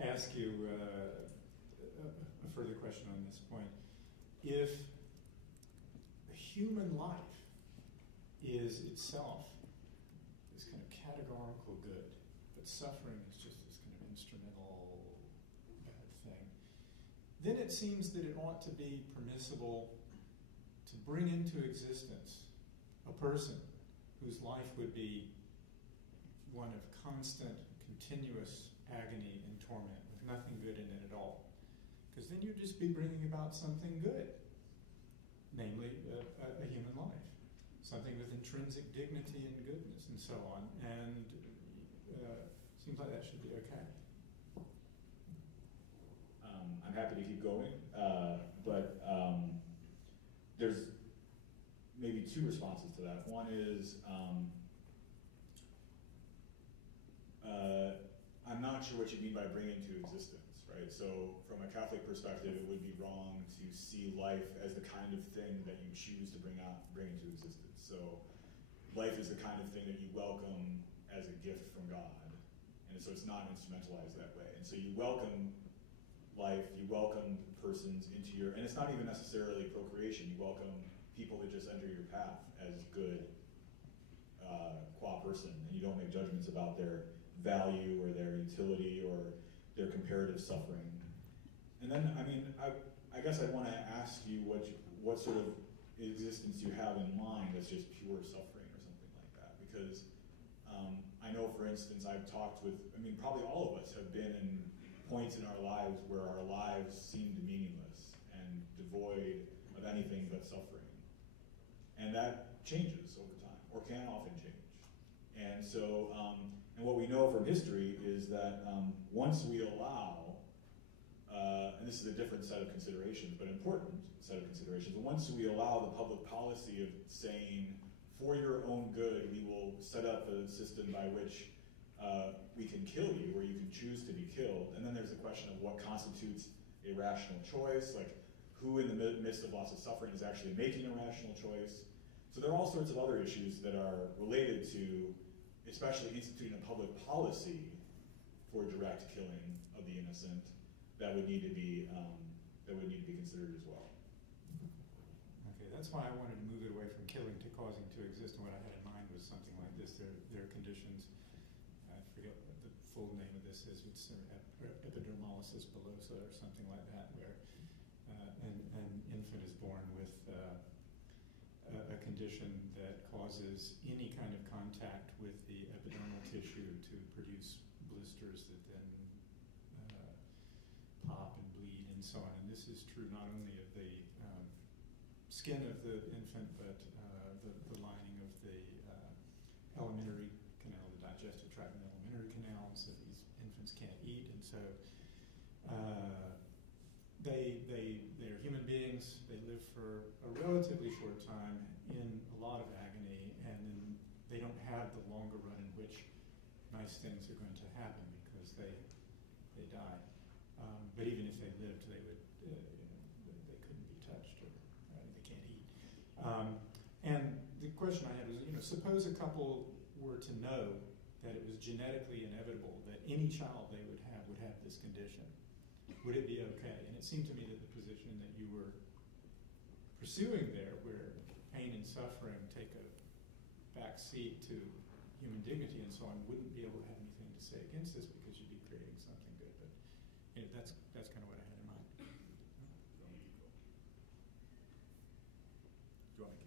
ask you a further question on this point? If human life is itself this kind of categorical good, but suffering is just this kind of instrumental bad thing, then it seems that it ought to be permissible to bring into existence a person whose life would be one of constant, continuous agony and torment, with nothing good in it at all. Because then you'd just be bringing about something good, namely a human life, something with intrinsic dignity and goodness and so on, and seems like that should be okay. I'm happy to keep going, but there's maybe 2 responses to that. One is, I'm not sure what you mean by bring into existence, right? So from a Catholic perspective, it would be wrong to see life as the kind of thing that you choose to bring into existence. So life is the kind of thing that you welcome as a gift from God. And so it's not instrumentalized that way. And so you welcome life, you welcome persons into your, and it's not even necessarily procreation, you welcome people that just enter your path as good qua person, and you don't make judgments about their value or their utility or their comparative suffering. And then, I guess I want to ask you what sort of existence you have in mind that's just pure suffering or something like that. Because I know, for instance, I've talked with, probably all of us have been in points in our lives where our lives seemed meaningless and devoid of anything but suffering. And that changes over time, or can often change. And so, and what we know from history is that once we allow, and this is a different set of considerations, but important set of considerations, but once we allow the public policy of saying, for your own good, we will set up a system by which we can kill you, or you can choose to be killed. And then there's the question of what constitutes a rational choice, like who in the midst of lots of suffering is actually making a rational choice. So there are all sorts of other issues that are related to, especially instituting a public policy for direct killing of the innocent, that would need to be considered as well. Okay, that's why I wanted to move it away from killing to causing to exist. And what I had in mind was something like this. There are conditions. I forget what the full name of this is. It's epidermolysis bullosa or something like that, where an infant is born with a condition that causes any kind of contact with the epidermal tissue to produce blisters that then pop so on. And this is true not only of the skin of the infant, but the lining of the alimentary canal, the digestive tract and alimentary canals that these infants can't eat. And so they're human beings. They live for a relatively short time in a lot of agony, and then they don't have the longer run in which nice things are going to happen because they die. But even if they lived, they would they couldn't be touched, or they can't eat. And the question I had was, suppose a couple were to know that it was genetically inevitable that any child they would have this condition. Would it be okay? And it seemed to me that the position that you were pursuing there, where pain and suffering take a back seat to human dignity and so on, wouldn't be able to have anything to say against this because you'd be creating something good. But that's kind of what I had in mind. Do you want me to keep going?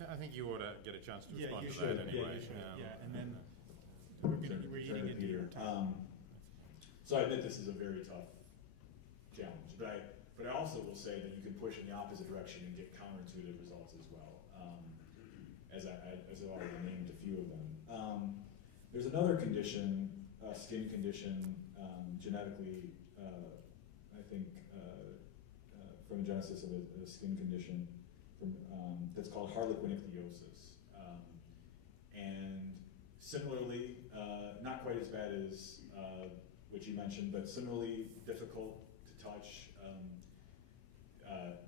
I think you ought to get a chance to respond you to should. that anyway. Yeah, you should. And then we're eating into your time. So I admit this is a very tough challenge, but I also will say that you can push in the opposite direction and get counterintuitive results as well. As I've already named a few of them. There's another condition, a skin condition, genetically, I think, from the genesis of a skin condition, that's called harlequin ichthyosis. And similarly, not quite as bad as what you mentioned, but similarly difficult to touch.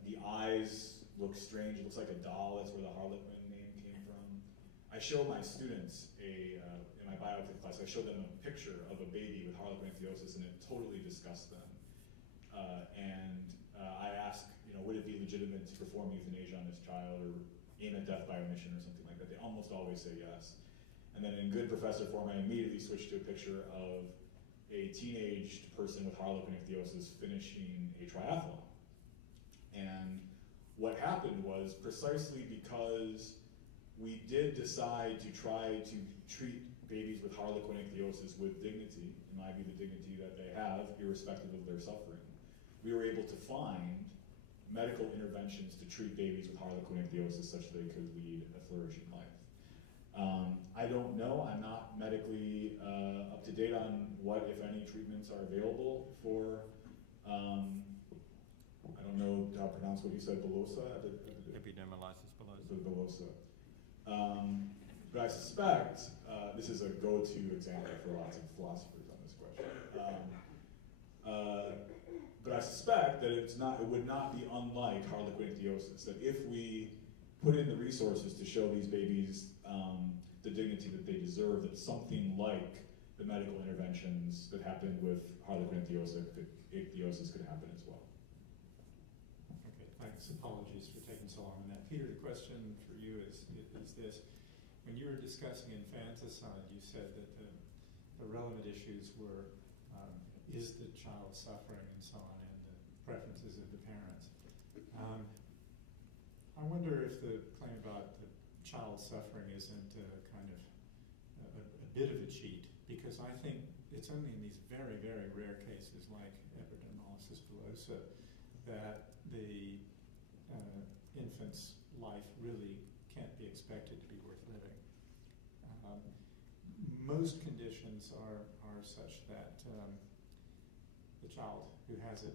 The eyes look strange. It looks like a doll. That's where the harlequin name came from. I show my students in my biotech class, I show them a picture of a baby with harlequin ichthyosis, and it totally disgusts them. I ask, would it be legitimate to perform euthanasia on this child or aim at death by omission or something like that? They almost always say yes. And then in good professor form, I immediately switch to a picture of a teenaged person with harlequin ichthyosis finishing a triathlon. And what happened was, precisely because we did decide to try to treat babies with harlequin ichthyosis with dignity, in my view the dignity that they have, irrespective of their suffering, we were able to find medical interventions to treat babies with harlequin ichthyosis such that they could lead a flourishing life. I don't know, I'm not medically up to date on what, if any, treatments are available for, I don't know how to pronounce what you said, bullosa? Epidermolysis bullosa. Bullosa. But I suspect, this is a go-to example for lots of philosophers on this question. But I suspect that it would not be unlike harlequin ichthyosis, that if we put in the resources to show these babies the dignity that they deserve, that something like the medical interventions that happened with harlequin ichthyosis could happen as well. Okay, thanks. Apologies for taking so long on that. Peter, the question for you is this. When you were discussing infanticide, you said that the relevant issues were is the child suffering and so on, and the preferences of the parents. I wonder if the claim about the child suffering isn't kind of a bit of a cheat, because I think it's only in these very, very rare cases like epidermolysis bullosa that the infant's life really can't be expected to be worth living. Most conditions are such that the child who has it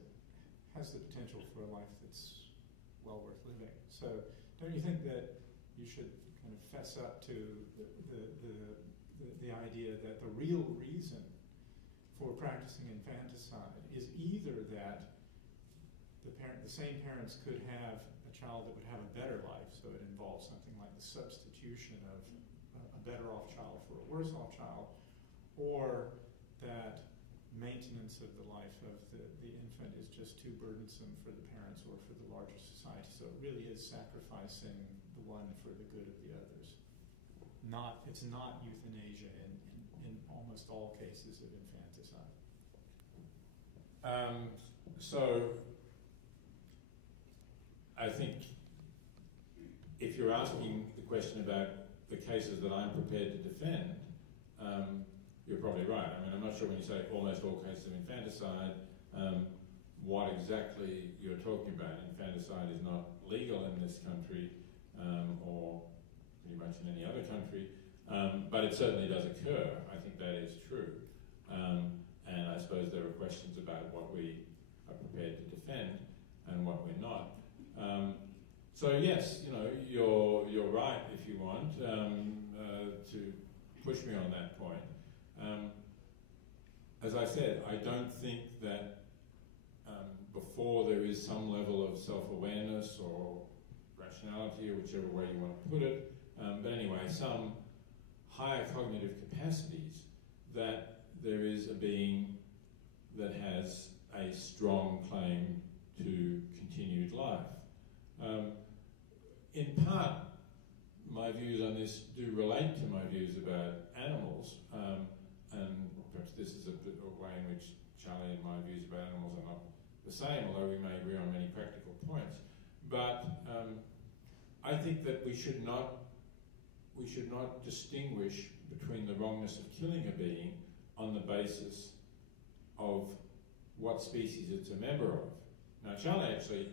has the potential for a life that's well worth living. So don't you think that you should kind of fess up to the idea that the real reason for practicing infanticide is either that the same parents could have a child that would have a better life, so it involves something like the substitution of a better off child for a worse off child, or that maintenance of the life of the infant is just too burdensome for the parents or for the larger society. So it really is sacrificing the one for the good of the others. It's not euthanasia in almost all cases of infanticide. So I think if you're asking the question about the cases that I'm prepared to defend, you're probably right. I mean, I'm not sure when you say almost all cases of infanticide, what exactly you're talking about. Infanticide is not legal in this country, or pretty much in any other country, but it certainly does occur. I think that is true. And I suppose there are questions about what we are prepared to defend and what we're not. So yes, you know, you're right if you want to push me on that point. As I said, I don't think that before there is some level of self-awareness or rationality, or whichever way you want to put it, but anyway, some higher cognitive capacities, that there is a being that has a strong claim to continued life. In part, my views on this do relate to my views about animals, and perhaps this is a bit of a way in which Charlie and my views about animals are not the same, although we may agree on many practical points. But I think that we should not distinguish between the wrongness of killing a being on the basis of what species it's a member of. Now, Charlie actually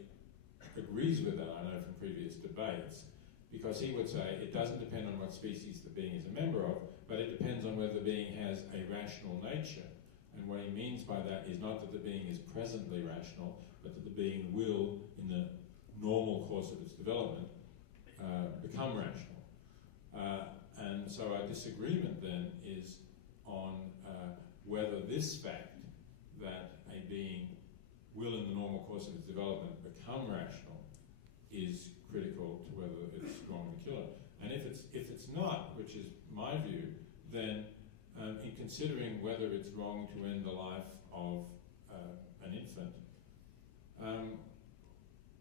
agrees with that, I know from previous debates, because he would say it doesn't depend on what species the being is a member of, but it depends on whether the being has a rational nature. And what he means by that is not that the being is presently rational, but that the being will, in the normal course of its development, become rational. And so our disagreement then is on whether this fact that a being will, in the normal course of its development, become rational is critical to whether it's wrong to kill it. And if it's not, which is my view, then in considering whether it's wrong to end the life of an infant,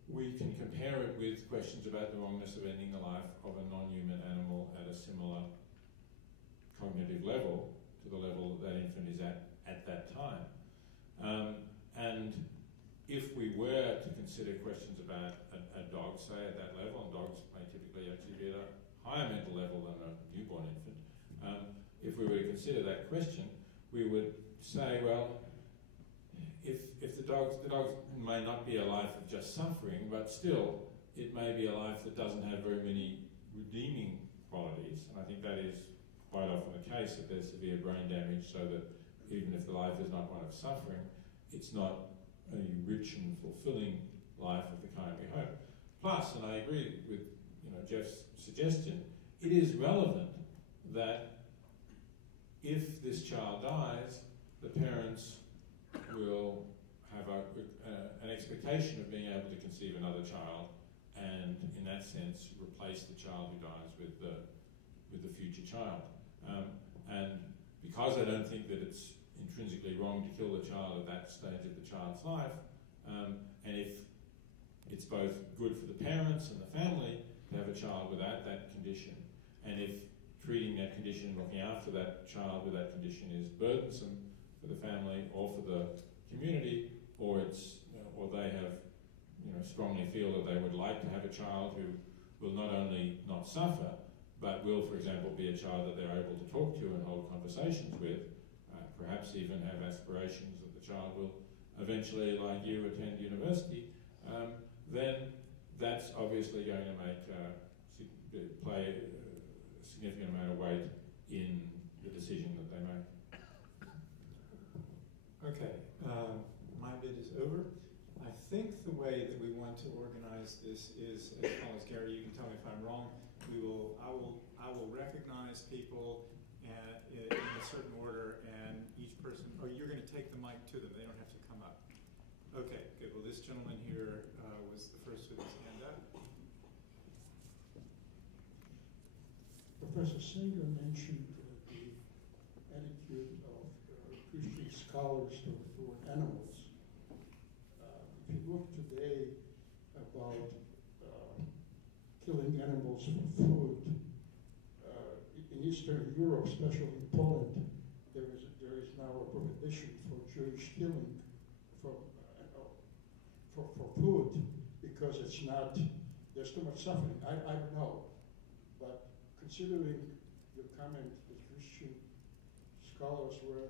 we can compare it with questions about the wrongness of ending the life of a non-human animal at a similar cognitive level to the level that infant is at that time. And if we were to consider questions about a dog, say at that level, and dogs may typically actually be at a higher mental level than a newborn infant, if we were to consider that question, we would say, well, if the dogs may not be a life of just suffering, but still it may be a life that doesn't have very many redeeming qualities, and I think that is quite often the case, that there's severe brain damage, so that even if the life is not one of suffering, it's not a rich and fulfilling life of the kind we hope. Plus, and I agree with Jeff's suggestion, it is relevant that if this child dies, the parents will have an expectation of being able to conceive another child, and in that sense replace the child who dies with the future child. And because I don't think that it's intrinsically wrong to kill the child at that stage of the child's life, and if it's both good for the parents and the family to have a child without that condition, and if treating that condition and looking after that child with that condition is burdensome for the family or for the community, or they have strongly feel that they would like to have a child who will not only not suffer, but will, for example, be a child that they're able to talk to and hold conversations with, perhaps even have aspirations that the child will eventually, like you, attend university, then that's obviously going to play a significant amount of weight in the decision that they make. Okay, my bit is over. I think the way that we want to organize this is as follows. Gary, you can tell me if I'm wrong. I will recognize people in a certain order, and each person, or you're going to take the mic to them. They don't have to come up. Okay, good. Well, this gentleman here was the first with his hand up. Professor Singer mentioned the attitude of Christian scholars toward animals. If you look today about killing animals for food, in Eastern Europe, especially in Poland, there is now a prohibition for Jewish killing for food because it's not, there's too much suffering. I don't know, but considering your comment that Christian scholars were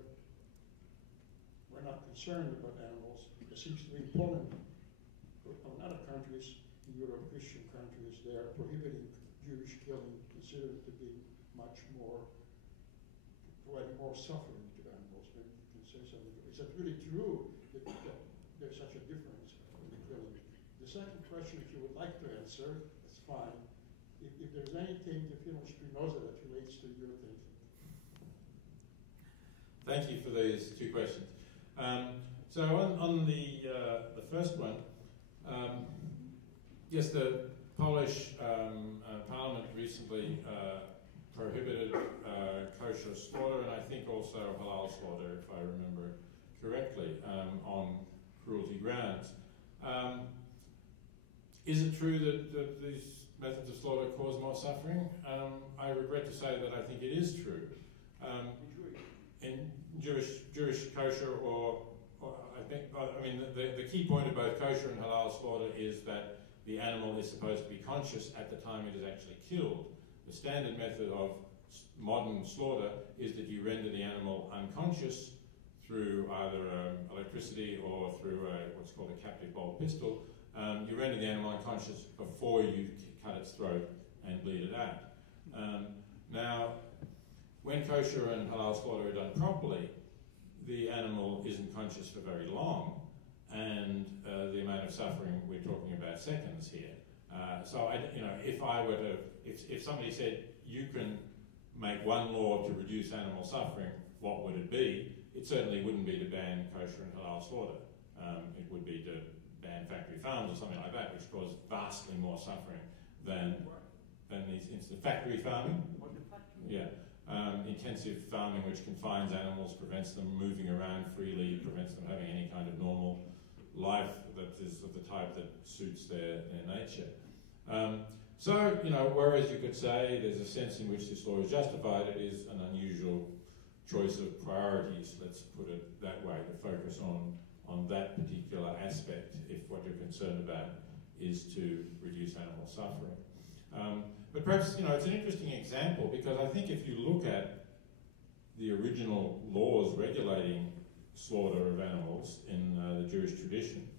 not concerned about animals, It seems to me in Poland, or in other countries, in Europe, Christian countries, they are prohibiting Jewish killing, considered to be much more, providing more suffering to animals. Maybe you can say something. Is that really true that there's such a difference in the killing? The second question, if you would like to answer, that's fine. If there's anything that Spinoza that relates to your thinking. Thank you for these two questions. So on the first one, yes, the Polish Parliament recently prohibited kosher slaughter, and I think also halal slaughter, if I remember correctly, on cruelty grounds. Is it true that these methods of slaughter cause more suffering? I regret to say that I think it is true. In Jewish kosher, or I mean, the key point of both kosher and halal slaughter is that the animal is supposed to be conscious at the time it is actually killed. The standard method of modern slaughter is that you render the animal unconscious through either electricity or through what's called a captive bolt pistol. You render the animal unconscious before you cut its throat and bleed it out. Now, when kosher and halal slaughter are done properly, the animal isn't conscious for very long, and the amount of suffering, we're talking about seconds here. So, if somebody said you can make one law to reduce animal suffering, what would it be? It certainly wouldn't be to ban kosher and halal slaughter. It would be to ban factory farms or something like that, which cause vastly more suffering than these instant factory farming. Yeah. Intensive farming, which confines animals, prevents them moving around freely, prevents them having any kind of normal life that is of the type that suits their nature. So, whereas you could say there's a sense in which this law is justified, it is an unusual choice of priorities, let's put it that way, to focus on that particular aspect if what you're concerned about is to reduce animal suffering. But perhaps, it's an interesting example, because I think if you look at the original laws regulating slaughter of animals in the Jewish tradition,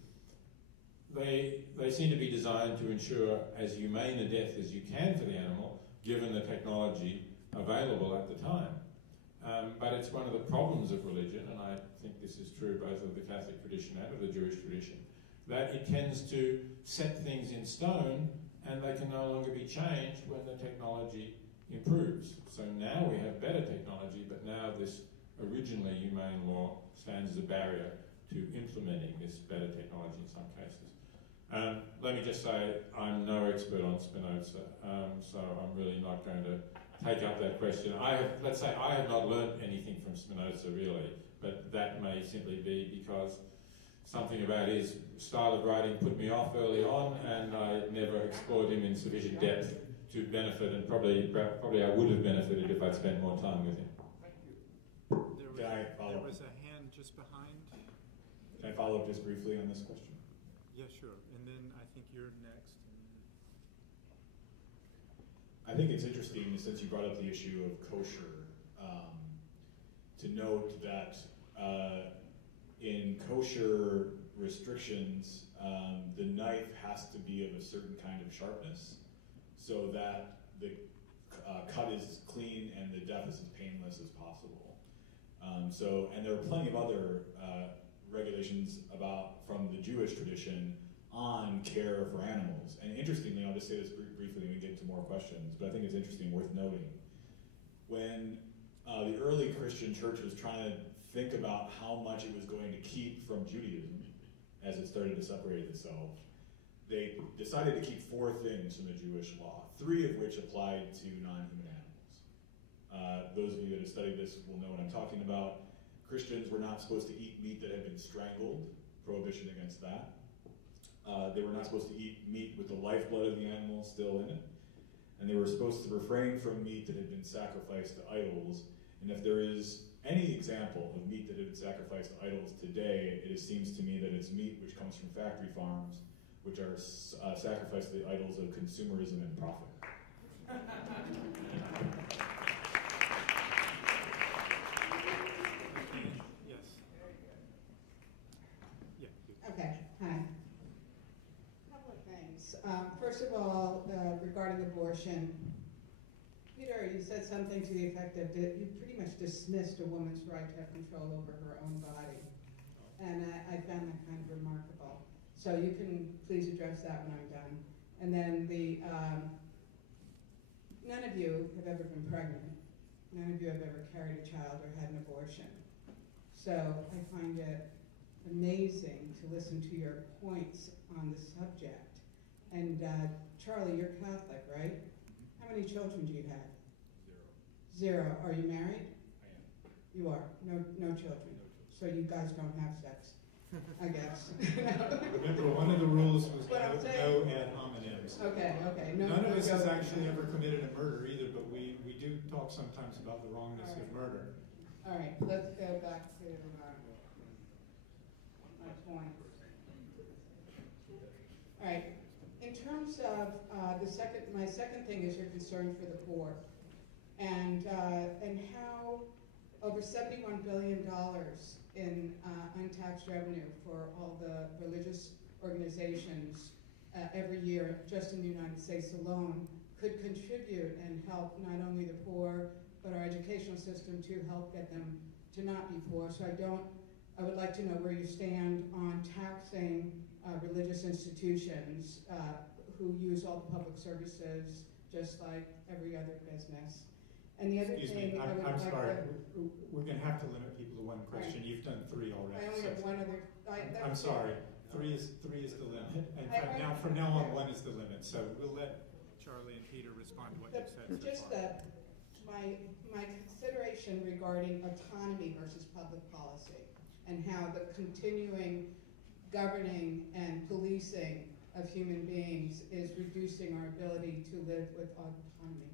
they seem to be designed to ensure as humane a death as you can for the animal, given the technology available at the time. But it's one of the problems of religion, and I think this is true both of the Catholic tradition and of the Jewish tradition, that it tends to set things in stone and they can no longer be changed when the technology improves. So now we have better technology, but now this originally humane law stands as a barrier to implementing this better technology in some cases. Let me just say, I'm no expert on Spinoza, so I'm really not going to take up that question. Let's say I have not learnt anything from Spinoza really, but that may simply be because something about his style of writing put me off early on, and I never explored him in sufficient depth to benefit, and probably I would have benefited if I'd spent more time with him. There was a hand just behind. Can I follow up just briefly on this question? Yeah, sure. And then I think you're next. I think it's interesting, since you brought up the issue of kosher, to note that in kosher restrictions, the knife has to be of a certain kind of sharpness so that the cut is clean and the death is as painless as possible. And there are plenty of other regulations from the Jewish tradition on care for animals. And interestingly, I'll just say this briefly and we get into more questions, but I think it's interesting, worth noting. When the early Christian church was trying to think about how much it was going to keep from Judaism as it started to separate itself, they decided to keep 4 things from the Jewish law, 3 of which applied to non-human animals. Those of you that have studied this will know what I'm talking about. Christians were not supposed to eat meat that had been strangled, prohibition against that. They were not supposed to eat meat with the lifeblood of the animal still in it. And they were supposed to refrain from meat that had been sacrificed to idols. And if there is any example of meat that had been sacrificed to idols today, it seems to me that it's meat which comes from factory farms, which are sacrificed to the idols of consumerism and profit. Yes. Yeah. I First of all, regarding abortion, Peter, you said something to the effect of that you pretty much dismissed a woman's right to have control over her own body. And I found that kind of remarkable. So you can please address that when I'm done. And then none of you have ever been pregnant. None of you have ever carried a child or had an abortion. So I find it amazing to listen to your points on the subject. And Charlie, you're Catholic, right? How many children do you have? 0. 0. Are you married? I am. You are. No children. So you guys don't have sex, I guess. Remember, one of the rules was What I'm no saying- ad hominems. Okay. No, None of us has no. actually ever committed a murder either, but we do talk sometimes about the wrongness of murder. All right, let's go back to my point. All right, in terms of my second thing is your concern for the poor, and how over $71 billion in untaxed revenue for all the religious organizations every year, just in the United States alone, could contribute and help not only the poor, but our educational system to help get them to not be poor. So I would like to know where you stand on taxing religious institutions who use all the public services just like every other business. And the other Excuse thing me, I would I'm like sorry. to... We're going to have to limit people to one question. Right. You've done 3 already. I only have one other... I'm sorry. 3 is the limit. And from now on, 1 is the limit. So we'll let Charlie and Peter respond to what you've said so Just far. my consideration regarding autonomy versus public policy and how the continuing governing and policing of human beings is reducing our ability to live with autonomy.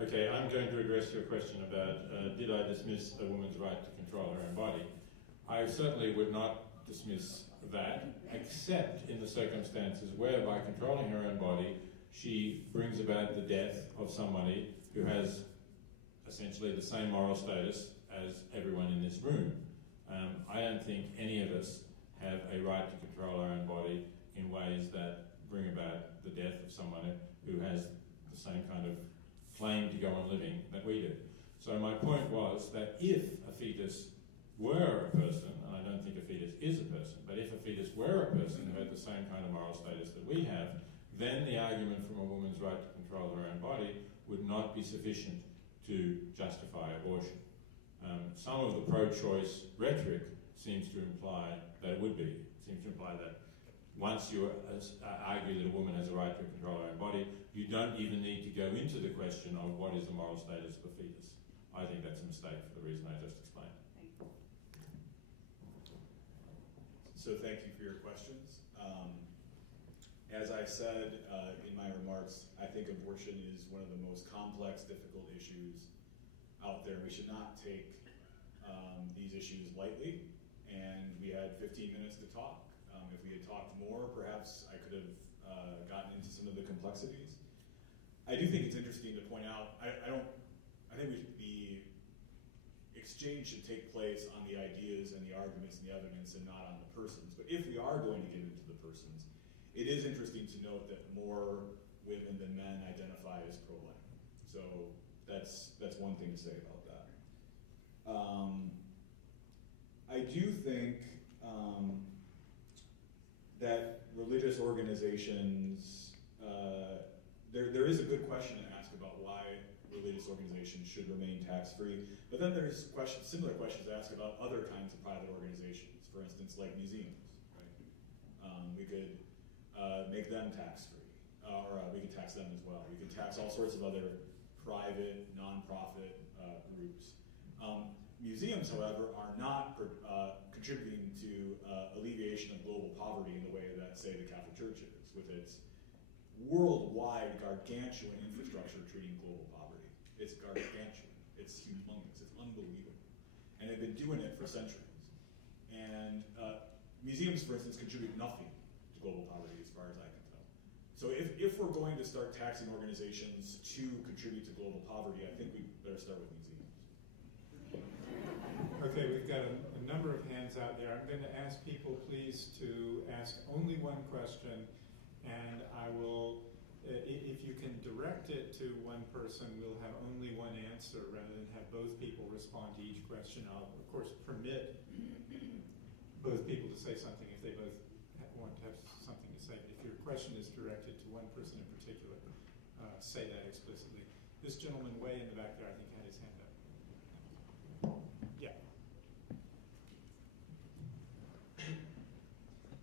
Okay, I'm going to address your question about did I dismiss a woman's right to control her own body. I certainly would not dismiss that, except in the circumstances where by controlling her own body, she brings about the death of somebody who has essentially the same moral status as everyone in this room. I don't think any of us have a right to control our own body in ways that bring about the death of someone who has the same kind of claim to go on living that we do. So my point was that if a fetus were a person, and I don't think a fetus is a person, but if a fetus were a person who had the same kind of moral status that we have, then the argument from a woman's right to control her own body would not be sufficient to justify abortion. Some of the pro-choice rhetoric seems to imply that it would be. It seems to imply that once you argue that a woman has a right to control her own body, you don't even need to go into the question of what is the moral status of a fetus. I think that's a mistake for the reason I just explained. So thank you for your questions. As I said in my remarks, I think abortion is one of the most complex, difficult issues out there. We should not take these issues lightly, and we had 15 minutes to talk. If we had talked more, perhaps I could have gotten into some of the complexities. I do think it's interesting to point out, I think the exchange should take place on the ideas and the arguments and the evidence and not on the persons. But if we are going to get into the persons, it is interesting to note that more women than men identify as pro-life. So that's one thing to say about that. I do think that religious organizations, there is a good question to ask about why religious organizations should remain tax-free, but then there's similar questions to ask about other kinds of private organizations, for instance, like museums, right? We could make them tax-free, or we could tax them as well. We could tax all sorts of other private, non-profit groups. Museums, however, are not contributing to alleviation of global poverty in the way that, say, the Catholic Church is, with its worldwide gargantuan infrastructure treating global poverty. It's gargantuan. It's humongous. It's unbelievable. And they've been doing it for centuries. And museums, for instance, contribute nothing to global poverty as far as I can tell. So if we're going to start taxing organizations to contribute to global poverty, I think we better start with museums. Okay, we've got a number of hands out there. I'm going to ask people, please, to ask only one question And I will, if you can direct it to one person, we'll have only one answer rather than have both people respond to each question. I'll, of course, permit both people to say something if they both want to have something to say. If your question is directed to one person in particular, say that explicitly. This gentleman way in the back there, I think, had his hand up. Yeah.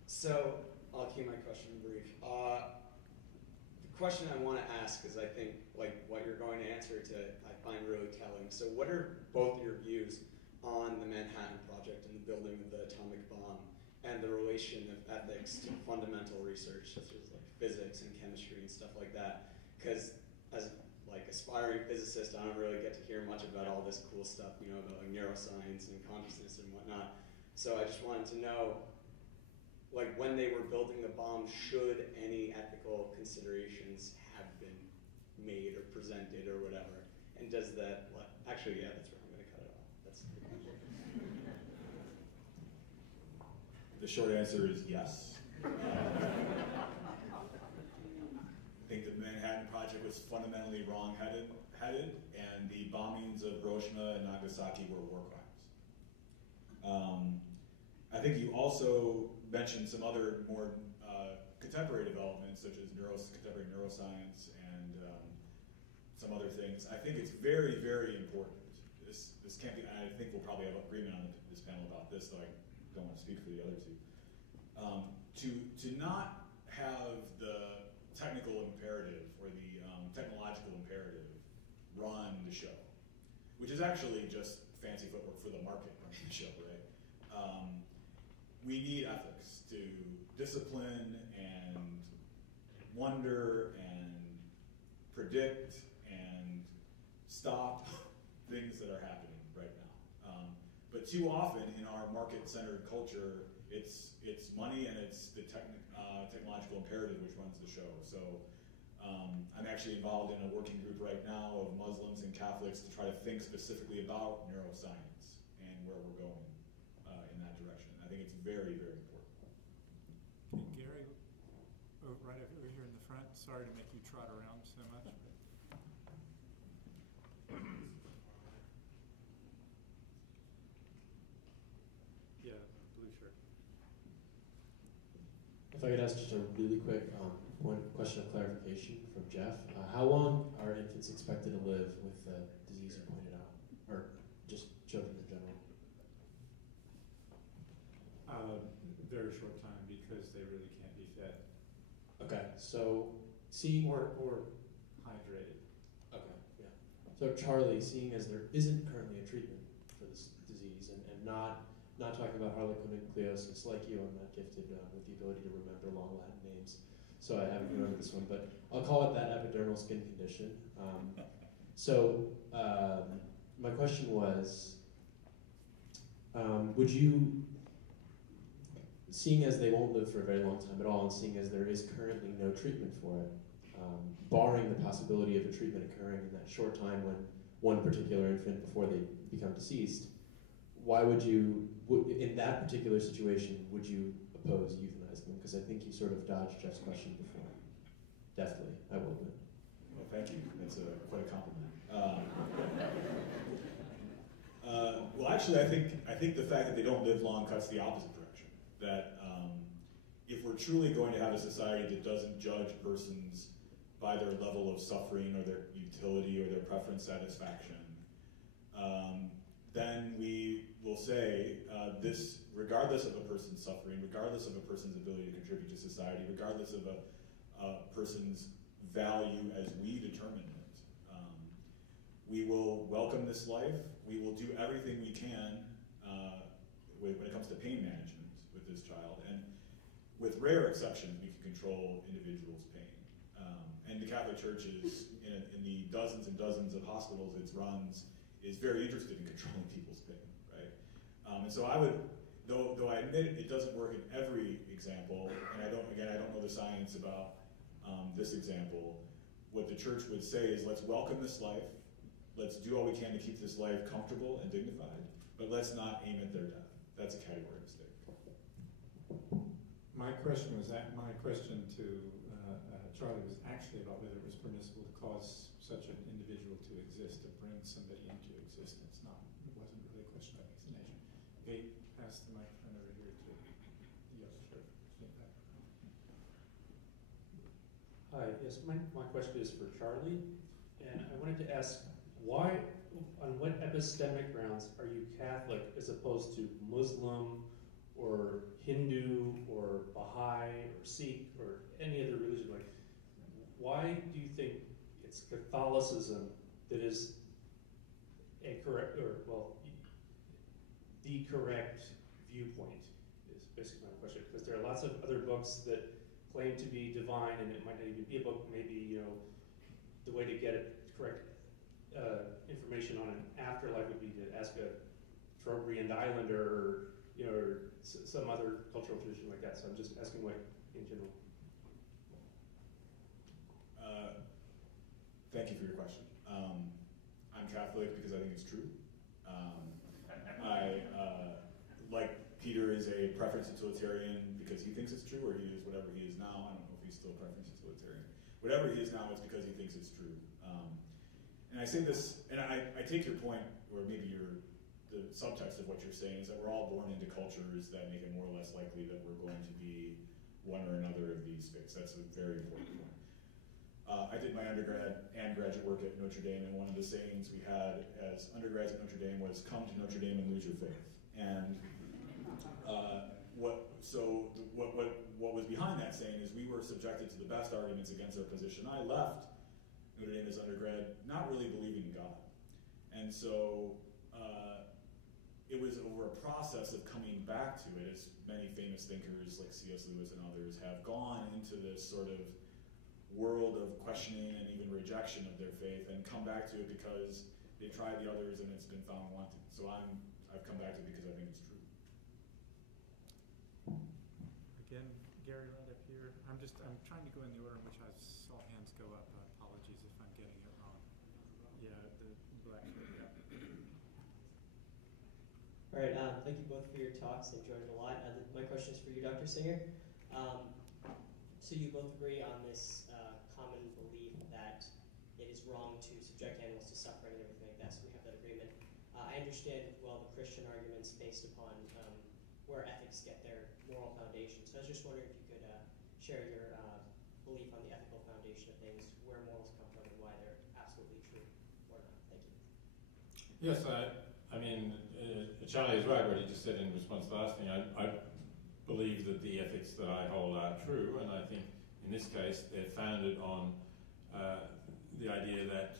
So, I'll keep my question brief. The question I want to ask is, I think, like, what you're going to answer to, I find really telling. So what are both your views on the Manhattan Project and the building of the atomic bomb and the relation of ethics to fundamental research, such as like physics and chemistry and stuff like that? Because as like aspiring physicist, I don't really get to hear much about all this cool stuff, you know, about like neuroscience and consciousness and whatnot. So I just wanted to know, like, when they were building the bomb, should any ethical considerations have been made or presented or whatever? And does that, actually, yeah, that's right, I'm going to cut it off. That's the question. The short answer is yes. I think the Manhattan Project was fundamentally wrong-headed, and the bombings of Hiroshima and Nagasaki were war crimes. I think you also mentioned some other more contemporary developments, such as contemporary neuroscience and some other things. I think it's very, very important. This can't be. I think we'll probably have agreement on this panel about this, though I don't want to speak for the other two. To not have the technical imperative or the technological imperative run the show, which is actually just fancy footwork for the market running the show, right? We need ethics to discipline and wonder and predict and stop things that are happening right now. But too often in our market-centered culture, it's money and it's the technological imperative which runs the show. So I'm actually involved in a working group right now of Muslims and Catholics to try to think specifically about neuroscience and where we're going in that direction. I think it's very, very important. Gary, right over here in the front. Sorry to make you trot around so much. Yeah, blue shirt. If I could ask just a really quick one question of clarification from Jeff. How long are infants expected to live with the disease you pointed out, or just children in general? Very short time because they really can't be fed. Okay, so seeing or hydrated. Okay, yeah. So Charlie, seeing as there isn't currently a treatment for this disease, and not talking about harlequinonucleosis, like you, I'm not gifted with the ability to remember long Latin names, so I haven't remembered this one, but I'll call it that epidermal skin condition. My question was, would you, seeing as they won't live for a very long time at all, and seeing as there is currently no treatment for it, barring the possibility of a treatment occurring in that short time when one particular infant before they become deceased, why would you, in that particular situation, would you oppose euthanizing them? Because I think you sort of dodged Jeff's question before. Definitely, I will admit. Well, thank you. That's quite a compliment. Well, actually, I think the fact that they don't live long cuts the opposite direction. That if we're truly going to have a society that doesn't judge persons by their level of suffering or their utility or their preference satisfaction, then we will say this, regardless of a person's suffering, regardless of a person's ability to contribute to society, regardless of a person's value as we determine it, we will welcome this life. We will do everything we can when it comes to pain management with this child. And with rare exceptions, we can control individuals' pain. And the Catholic Church is, in the dozens and dozens of hospitals it runs, is very interested in controlling people's pain, right? And so I would, though I admit it doesn't work in every example, and I don't know the science about this example, what the Church would say is, let's welcome this life, let's do all we can to keep this life comfortable and dignified, but let's not aim at their death. That's a category mistake. My question was my question to Charlie, was actually about whether it was permissible to cause such an individual to exist, to bring somebody into existence. It wasn't really a question about exonation. Okay, pass the microphone over here to the other side. Hi, yes, my question is for Charlie, and I wanted to ask, why, on what epistemic grounds are you Catholic as opposed to Muslim or Hindu or Baha'i or Sikh or any other religion? Like, why do you think it's Catholicism that is a correct, or well, the correct viewpoint is basically my question, because there are lots of other books that claim to be divine, and it might not even be a book. Maybe, you know, the way to get it correct information on an afterlife would be to ask a Trobriand Islander, or, you know, or some other cultural tradition like that. So I'm just asking what in general. Thank you for your question. I'm Catholic because I think it's true. I, like Peter, is a preference utilitarian because he thinks it's true, or he is whatever he is now. I don't know if he's still a preference utilitarian. Whatever he is now is because he thinks it's true. And I say this, and I take your point, or maybe the subtext of what you're saying is that we're all born into cultures that make it more or less likely that we're going to be one or another of these faiths. That's a very important point. I did my undergrad and graduate work at Notre Dame, and one of the sayings we had as undergrads at Notre Dame was, "Come to Notre Dame and lose your faith." And what was behind that saying is we were subjected to the best arguments against our position. I left Notre Dame as undergrad not really believing in God. And so it was over a process of coming back to it, as many famous thinkers like C.S. Lewis and others have gone into this sort of world of questioning and even rejection of their faith, and come back to it because they tried the others and it's been found wanting. So I've come back to it because I think it's true. Again, Gary, right up here. I'm trying to go in the order in which I saw hands go up. Apologies if I'm getting it wrong. Yeah, the black shirt, yeah. All right, thank you both for your talks. I enjoyed it a lot. My question is for you, Dr. Singer. So you both agree on this common belief that it is wrong to subject animals to suffering and everything like that, so we have that agreement. I understand well the Christian arguments based upon where ethics get their moral foundation. So I was just wondering if you could share your belief on the ethical foundation of things, where morals come from and why they're absolutely true or not. Thank you. Yes, I mean, Charlie is right what he just said in response to the last thing. I believe that the ethics that I hold are true, and I think in this case they're founded on the idea that,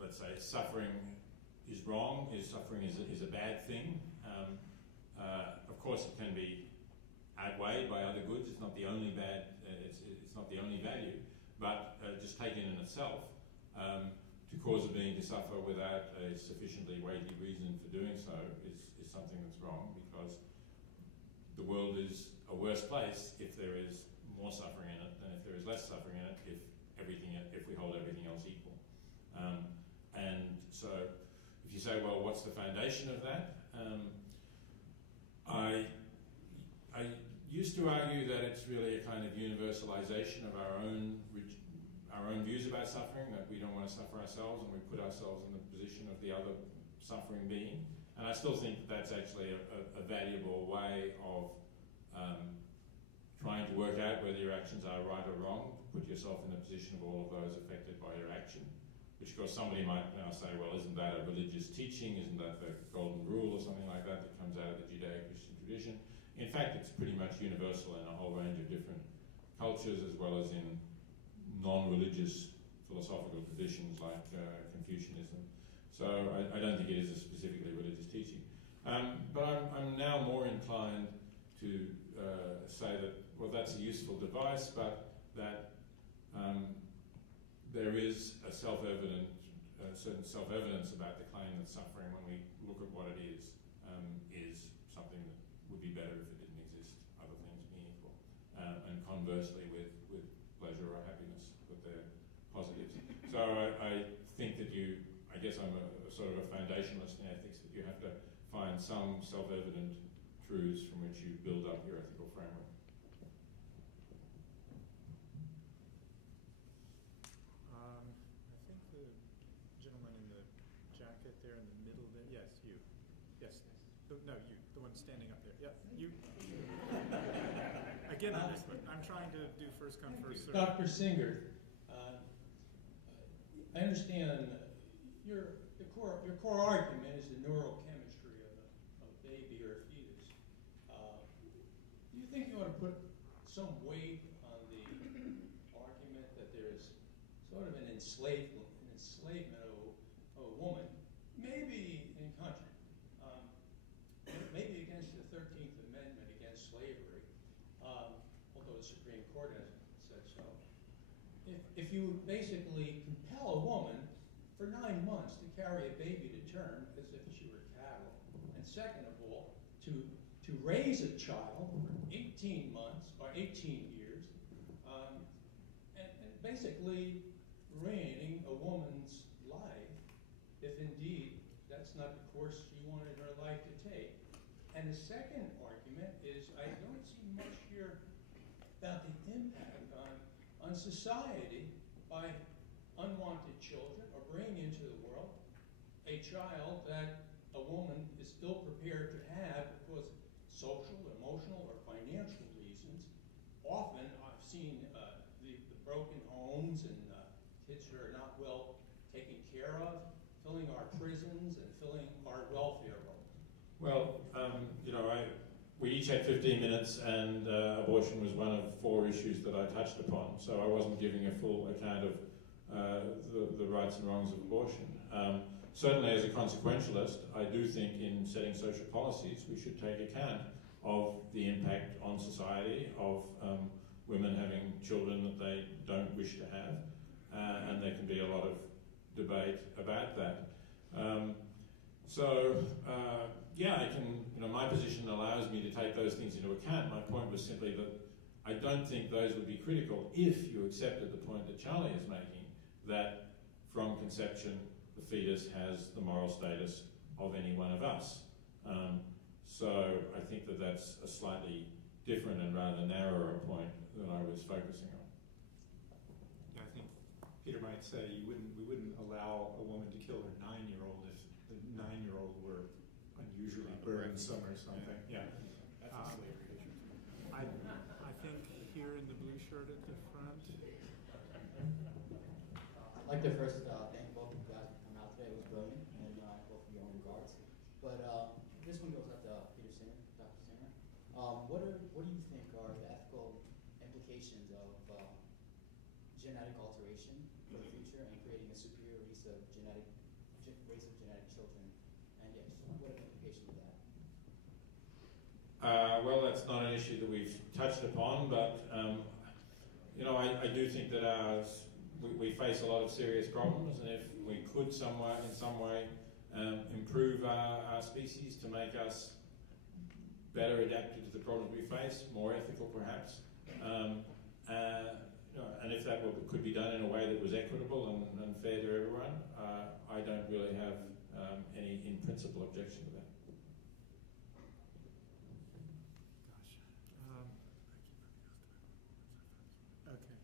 let's say, suffering is wrong, suffering is a bad thing. Of course, it can be outweighed by other goods. It's not the only bad. It's not the only value, but just taken in itself, to cause a being to suffer without a sufficiently weighty reason for doing so is something that's wrong, because the world is a worse place if there is more suffering in it than if there is less suffering in it, if we hold everything else equal. And so if you say, well, what's the foundation of that? I used to argue that it's really a kind of universalization of our own views about suffering, that we don't want to suffer ourselves and we put ourselves in the position of the other suffering being. And I still think that that's actually a valuable way of trying to work out whether your actions are right or wrong, put yourself in the position of all of those affected by your action. Which, of course, somebody might now say, well, isn't that a religious teaching? Isn't that the golden rule or something like that that comes out of the Judeo-Christian tradition? In fact, it's pretty much universal in a whole range of different cultures, as well as in non-religious philosophical traditions like Confucianism. So I don't think it is a specifically religious teaching. But I'm now more inclined to say that, well, that's a useful device, but that there is a certain self-evidence about the claim that suffering, when we look at what it is something that would be better if it didn't exist, other things being equal. And conversely with pleasure or happiness, that they're positives. So I think that I guess I'm a sort of a foundationalist in ethics, that you have to find some self-evident truths from which you build up your ethical framework. jacket there in the middle there. Yes, you. Yes. No, you. The one standing up there. Yep, you. Again, I'm trying to do first come, first serve. Dr. Singer, I understand your core argument is the neurochemistry of a baby or a fetus. Do you think you ought to put some weight on the argument that there's sort of an enslavement of a woman, maybe in country, maybe against the 13th Amendment against slavery, although the Supreme Court hasn't said so. If you basically compel a woman for 9 months to carry a baby to term as if she were cattle, and second of all, to raise a child for 18 months or 18 years, and basically ruining a woman's life, if indeed that's not the course she wanted her life to take. And the second argument is I don't see much here about the impact on society by unwanted children or bringing into the world a child that a woman is ill prepared to have because of social, emotional, or financial reasons. Often I've seen the broken homes and kids who are not well taken care of, filling our prisons and filling our welfare rolls. Well, we each had 15 minutes, and abortion was one of 4 issues that I touched upon, so I wasn't giving a full account of the rights and wrongs of abortion. Certainly as a consequentialist, I do think in setting social policies we should take account of the impact on society of women having children that they don't wish to have, and there can be a lot of debate about that. I can, my position allows me to take those things into account. My point was simply that I don't think those would be critical if you accepted the point that Charlie is making, that from conception the fetus has the moral status of any one of us. So I think that that's a slightly different and rather narrower point than I was focusing on. Yeah, I think Peter might say we wouldn't allow a woman to kill her 9-year-old if the 9-year-old were unusually burdensome or something. Yeah. That's a slavery issue. I think here in the blue shirt at the front. I'd like to first thank both of you guys for coming out today. It was brilliant, and both of your own regards. But this one goes out to Peter Singer, Dr. Singer. What do you think are the ethical implications of genetic alteration for the future and creating a superior race of genetic children? And yes, what are the implications of that? Well, that's not an issue that we've touched upon, but I do think that we face a lot of serious problems, and if we could in some way improve our species to make us better adapted to the problems we face, more ethical perhaps, and if that could be done in a way that was equitable and fair to everyone, I don't really have any in principle objection to that. Okay.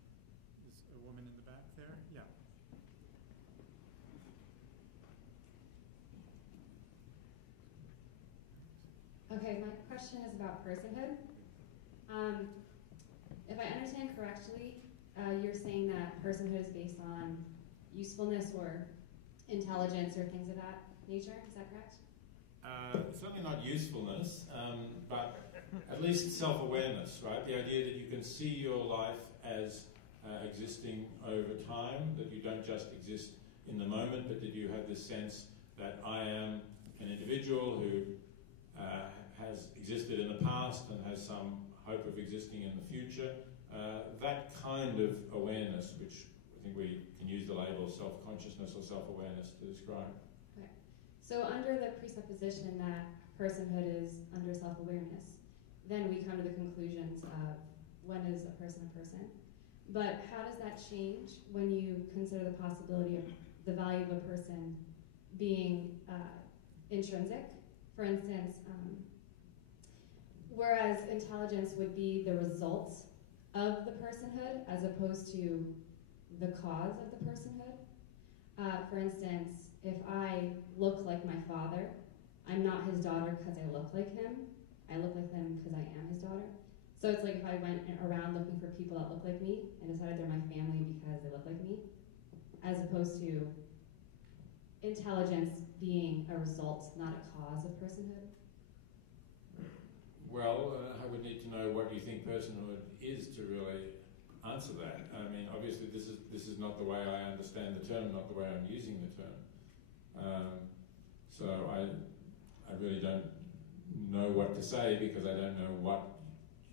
Is a woman in the back there? Yeah. Okay, my question is about personhood. If I understand correctly, you're saying that personhood is based on usefulness or intelligence or things of that nature. Is that correct? Certainly not usefulness, but at least self-awareness, right? The idea that you can see your life as existing over time, that you don't just exist in the moment, but that you have this sense that I am an individual who has existed in the past and has some hope of existing in the future. That kind of awareness, which I think we can use the label self-consciousness or self-awareness to describe. Okay. So under the presupposition that personhood is under self-awareness, then we come to the conclusions of when is a person a person. But how does that change when you consider the possibility of the value of a person being intrinsic? For instance, whereas intelligence would be the result of the personhood as opposed to the cause of the personhood. For instance, if I look like my father, I'm not his daughter because I look like him. I look like him because I am his daughter. So it's like if I went around looking for people that look like me and decided they're my family because they look like me, as opposed to intelligence being a result, not a cause of personhood. Well, I would need to know what you think personhood is to really answer that. I mean, obviously this is not the way I understand the term, not the way I'm using the term. So I really don't know what to say because I don't know what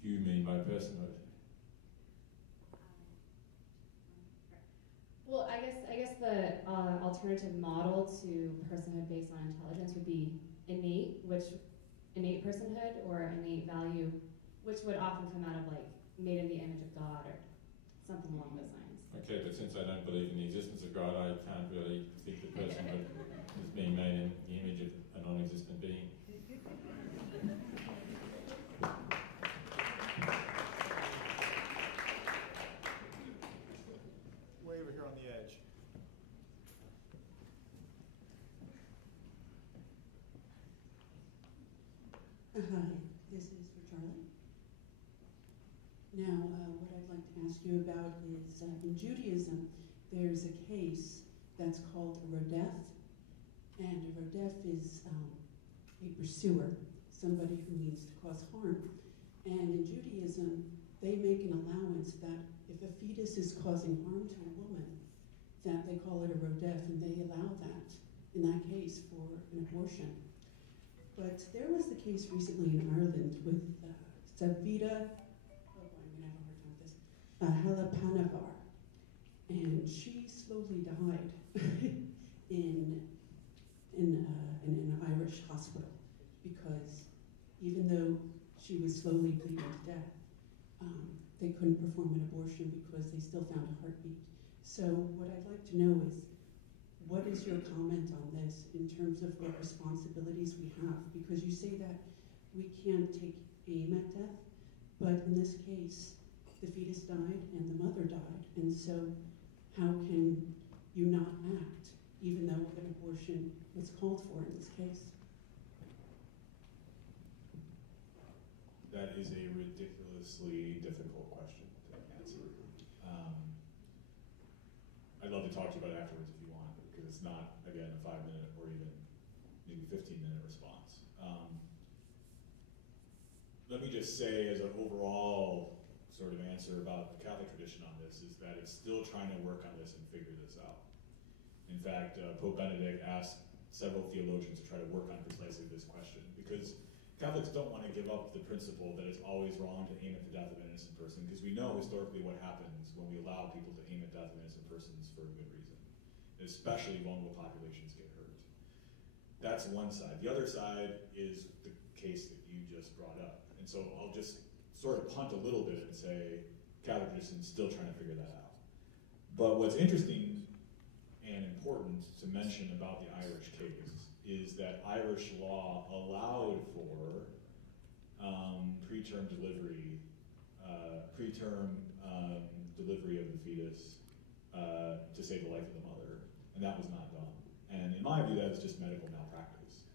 you mean by personhood. Well, I guess the alternative model to personhood based on intelligence would be innate personhood or innate value, which would often come out of like made in the image of God or something along those lines. Okay, but since I don't believe in the existence of God, I can't really think that personhood is being made in the image of a non-existent being. Way over here on the edge. Hi, this is for Charlie. Now, what I'd like to ask you about is in Judaism, there's a case that's called a rodef, and a rodef is a pursuer, somebody who means to cause harm. And in Judaism, they make an allowance that if a fetus is causing harm to a woman, that they call it a rodef, and they allow that, in that case, for an abortion. But there was the case recently in Ireland with Savita, oh boy, I'm going to have a hard time with this, Halapanavar. And she slowly died in an Irish hospital because even though she was slowly bleeding to death, they couldn't perform an abortion because they still found a heartbeat. So what I'd like to know is, what is your comment on this in terms of what responsibilities we have? Because you say that we can't take aim at death, but in this case, the fetus died and the mother died. And so how can you not act, even though an abortion was called for in this case? That is a ridiculously difficult question to answer. I'd love to talk to you about it afterwards if you want, because it's not, again, a 5-minute or even maybe 15-minute response. Let me just say as an overall sort of answer about the Catholic tradition on this is that it's still trying to work on this and figure this out. In fact, Pope Benedict asked several theologians to try to work on precisely this question, because Catholics don't want to give up the principle that it's always wrong to aim at the death of an innocent person, because we know historically what happens when we allow people to aim at death of innocent persons for a good reason. Especially vulnerable populations get hurt. That's one side. The other side is the case that you just brought up. And so I'll just sort of punt a little bit and say Catholic tradition is still trying to figure that out. But what's interesting and important to mention about the Irish case is that Irish law allowed for preterm delivery of the fetus to save the life of the mother, and that was not done. And in my view, that's just medical malpractice.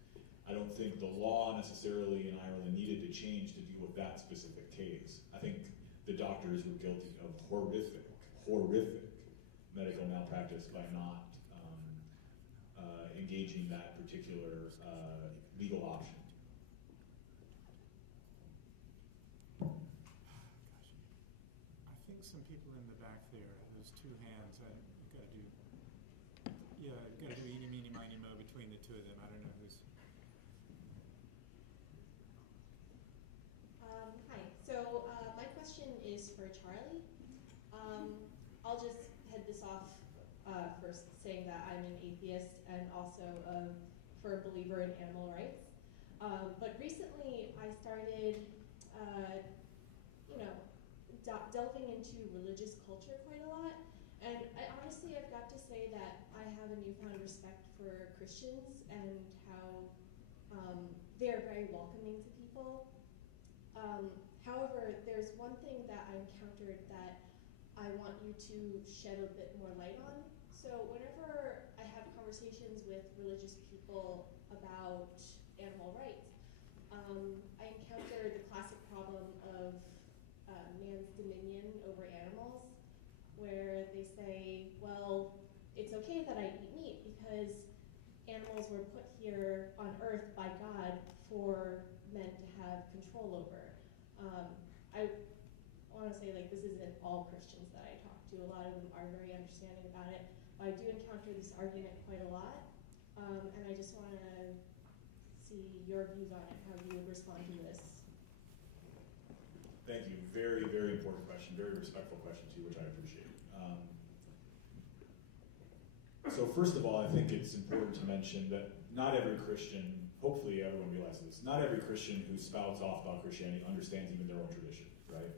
I don't think the law necessarily in Ireland needed to change to deal with that specific case. I think the doctors were guilty of horrific medical malpractice by not engaging that particular legal option. I think some people in the back there, those two hands, I've got to do, I've got to do eeny, meeny, miny, mo between the two of them. I don't know who's. Hi, so my question is for Charlie. I'll just head this off first saying that I'm an atheist and also a firm believer in animal rights. But recently I started, delving into religious culture quite a lot. And honestly, I've got to say that I have a newfound respect for Christians and how they're very welcoming to people. However, there's one thing that I encountered that I want you to shed a bit more light on. So whenever I have conversations with religious people about animal rights. I encounter the classic problem of man's dominion over animals, where they say, well, it's okay that I eat meat because animals were put here on earth by God for men to have control over. I want to say, like, this isn't all Christians that I talk to. A lot of them are very understanding about it. But I do encounter this argument quite a lot. And I just want to see your views on it, how you would respond to this. Thank you. Very, very important question. Very respectful question, too, which I appreciate. So first of all, I think it's important to mention that not every Christian, hopefully everyone realizes this, not every Christian who spouts off about Christianity understands even their own tradition, right?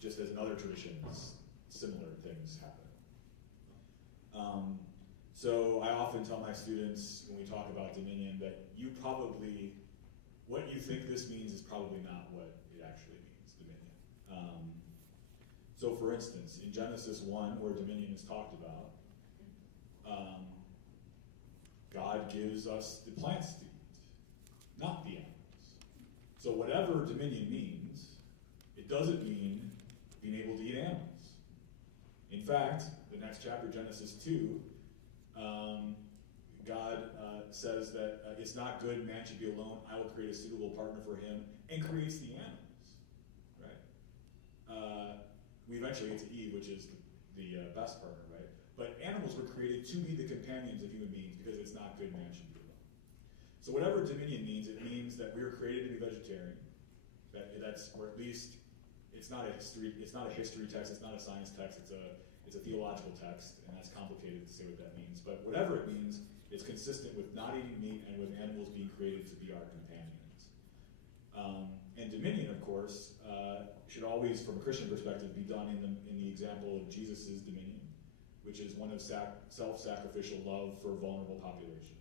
Just as in other traditions, similar things happen. So I often tell my students when we talk about dominion that you probably, what you think this means is probably not what it actually means, dominion. So for instance, in Genesis 1, where dominion is talked about, God gives us the plants to eat, not the animals. So whatever dominion means, it doesn't mean being able to eat animals. In fact, the next chapter, Genesis 2, God says that it's not good man should be alone. I will create a suitable partner for him, and creates the animals, right? We eventually get to Eve, which is the best partner, right? But animals were created to be the companions of human beings because it's not good man should be alone. So whatever dominion means, it means that we were created to be vegetarian. That's, or at least it's not a history text, it's not a science text, it's a theological text, and that's complicated to say what that means. But whatever it means, it's consistent with not eating meat and with animals being created to be our companions. And dominion, of course, should always, from a Christian perspective, be done in the example of Jesus' dominion, which is one of self-sacrificial love for vulnerable populations.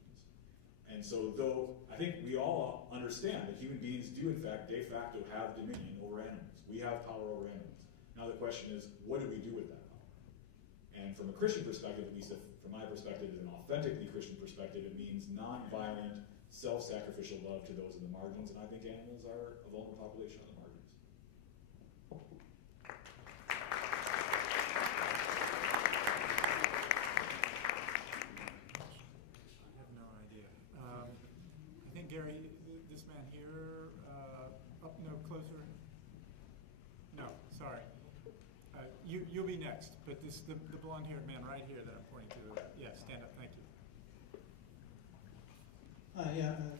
And so, though I think we all understand that human beings do, in fact, de facto have dominion over animals. We have power over animals. Now the question is, what do we do with that power? And from a Christian perspective, at least from my perspective, as an authentically Christian perspective, it means non-violent, self-sacrificial love to those in the margins, and I think animals are a vulnerable population on the margins. Gary, this man here, no, closer. No, sorry. You'll be next, but the blonde-haired man right here that I'm pointing to. Yeah, stand up. Thank you.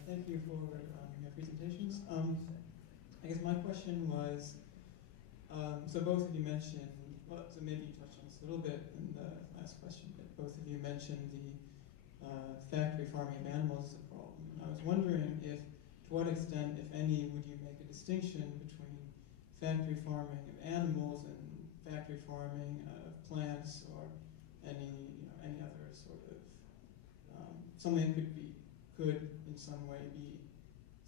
Thank you for your presentations. I guess my question was, so both of you mentioned, well, so maybe you touched on this a little bit in the last question, but both of you mentioned the factory farming of animals as a problem. I was wondering if, to what extent, if any, would you make a distinction between factory farming of animals and factory farming of plants, or any other sort of something that could in some way be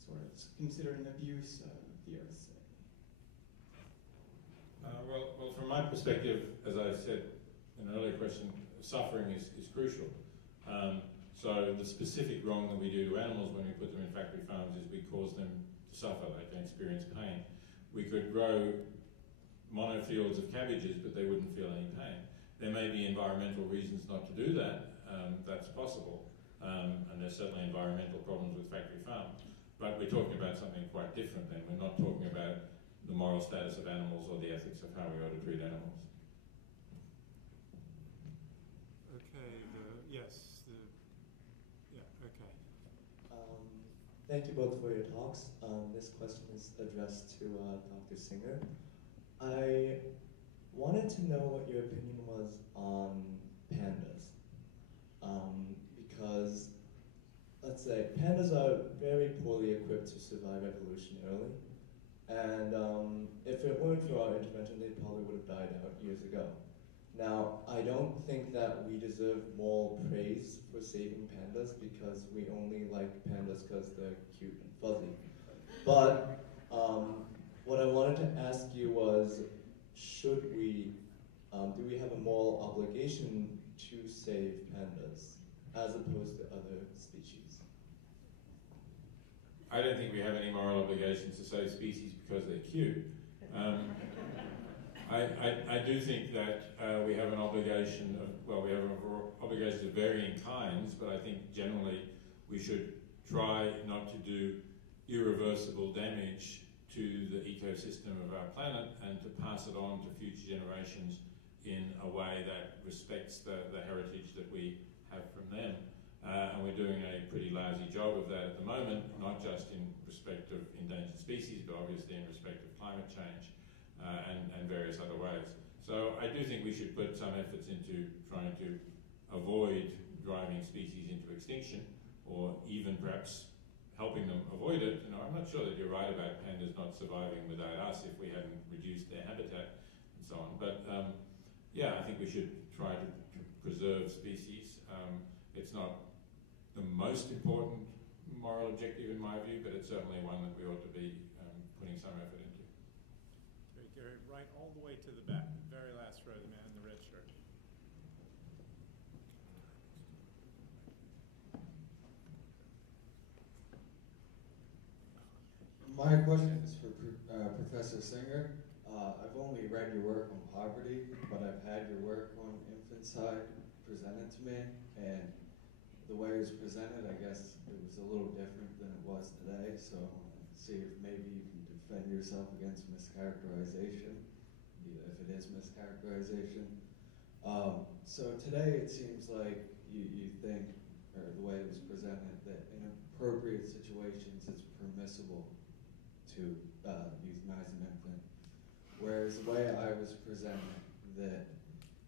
sort of considered an abuse of the earth. Well, from my perspective, as I said in an earlier question, suffering is crucial. So the specific wrong that we do to animals when we put them in factory farms is we cause them to suffer, they can experience pain. We could grow monofields of cabbages, but they wouldn't feel any pain. There may be environmental reasons not to do that, that's possible, and there's certainly environmental problems with factory farms. But we're talking about something quite different then. We're not talking about the moral status of animals or the ethics of how we ought to treat animals. Thank you both for your talks. This question is addressed to Dr. Singer. I wanted to know what your opinion was on pandas. Because, let's say, pandas are very poorly equipped to survive evolution early. And if it weren't for our intervention, they probably would have died out years ago. Now, I don't think that we deserve more praise for saving pandas because we only like pandas because they're cute and fuzzy. But what I wanted to ask you was, should we, do we have a moral obligation to save pandas? as opposed to other species? I don't think we have any moral obligations to save species because they're cute. I do think that we have an obligation of, well, we have obligations of varying kinds, but I think generally we should try not to do irreversible damage to the ecosystem of our planet and to pass it on to future generations in a way that respects the heritage that we have from them. And we're doing a pretty lousy job of that at the moment, not just in respect of endangered species, but obviously in respect of climate change and various other ways. So I do think we should put some efforts into trying to avoid driving species into extinction, or even perhaps helping them avoid it. You know, I'm not sure that you're right about pandas not surviving without us if we hadn't reduced their habitat and so on. But yeah, I think we should try to preserve species. It's not the most important moral objective in my view, but it's certainly one that we ought to be putting some effort into. Okay, Gary, right all the way to the back, very last row, the man in the red shirt. My question is for Professor Singer. I've only read your work on poverty, but I've had your work on infanticide presented to me, and the way it was presented, I guess it was a little different than it was today, so I want to see if maybe you can defend yourself against mischaracterization, if it is mischaracterization. So today it seems like you think, or the way it was presented, that in appropriate situations it's permissible to euthanize an infant. Whereas the way I was presented, that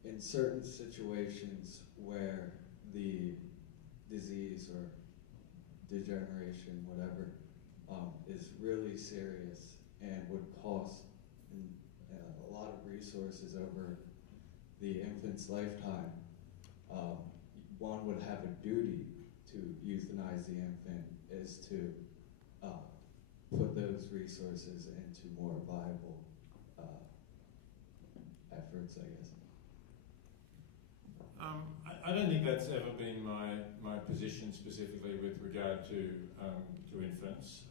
in certain situations where the disease or degeneration, whatever, is really serious and would cost a lot of resources over the infant's lifetime, one would have a duty to euthanize the infant, is to put those resources into more viable efforts, I guess. I don't think that's ever been my position specifically with regard to infants.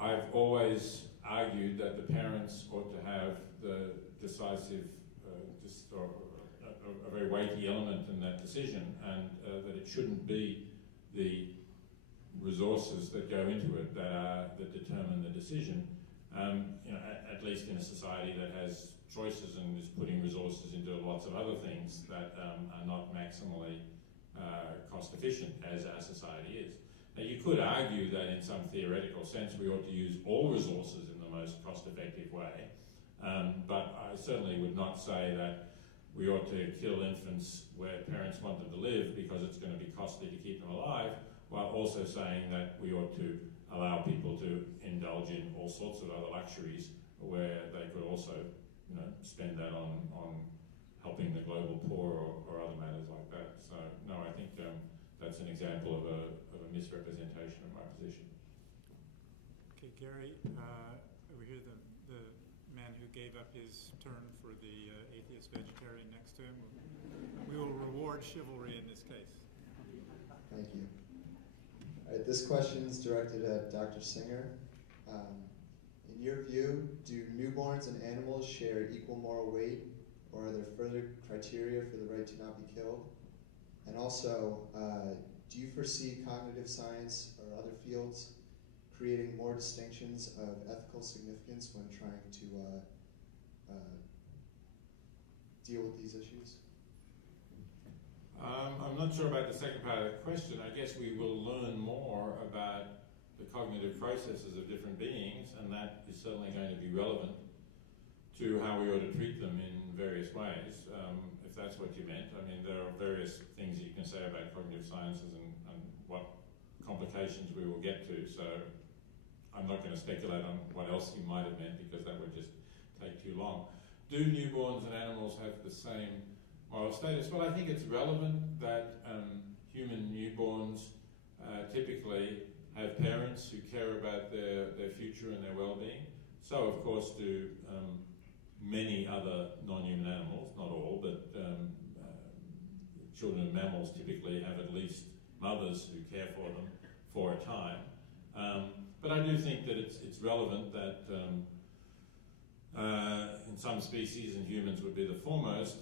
I've always argued that the parents ought to have the decisive, a very weighty element in that decision, and that it shouldn't be the resources that go into it that determine the decision. You know, at least in a society that has choices and is putting resources into lots of other things that are not maximally cost efficient, as our society is. Now, you could argue that in some theoretical sense we ought to use all resources in the most cost effective way, but I certainly would not say that we ought to kill infants where parents want them to live because it's going to be costly to keep them alive, while also saying that we ought to allow people to indulge in all sorts of other luxuries where they could also, you know, spend that on helping the global poor or other matters like that. So no, I think that's an example of a misrepresentation of my position. Okay, Gary, over here, the man who gave up his turn for the atheist vegetarian next to him. We will reward chivalry in this case. Thank you. All right, this question is directed at Dr. Singer. In your view, do newborns and animals share equal moral weight, or are there further criteria for the right to not be killed? And also, do you foresee cognitive science or other fields creating more distinctions of ethical significance when trying to deal with these issues? I'm not sure about the second part of the question. I guess we will learn more about the cognitive processes of different beings, and that is certainly going to be relevant to how we ought to treat them in various ways, if that's what you meant. I mean, there are various things you can say about cognitive sciences and what complications we will get to, so I'm not going to speculate on what else you might have meant because that would just take too long. Do newborns and animals have the same moral status? Well, I think it's relevant that human newborns typically have parents who care about their future and their well-being. So, of course, do many other non-human animals, not all, but children of mammals typically have at least mothers who care for them for a time. But I do think that it's relevant that in some species, and humans would be the foremost,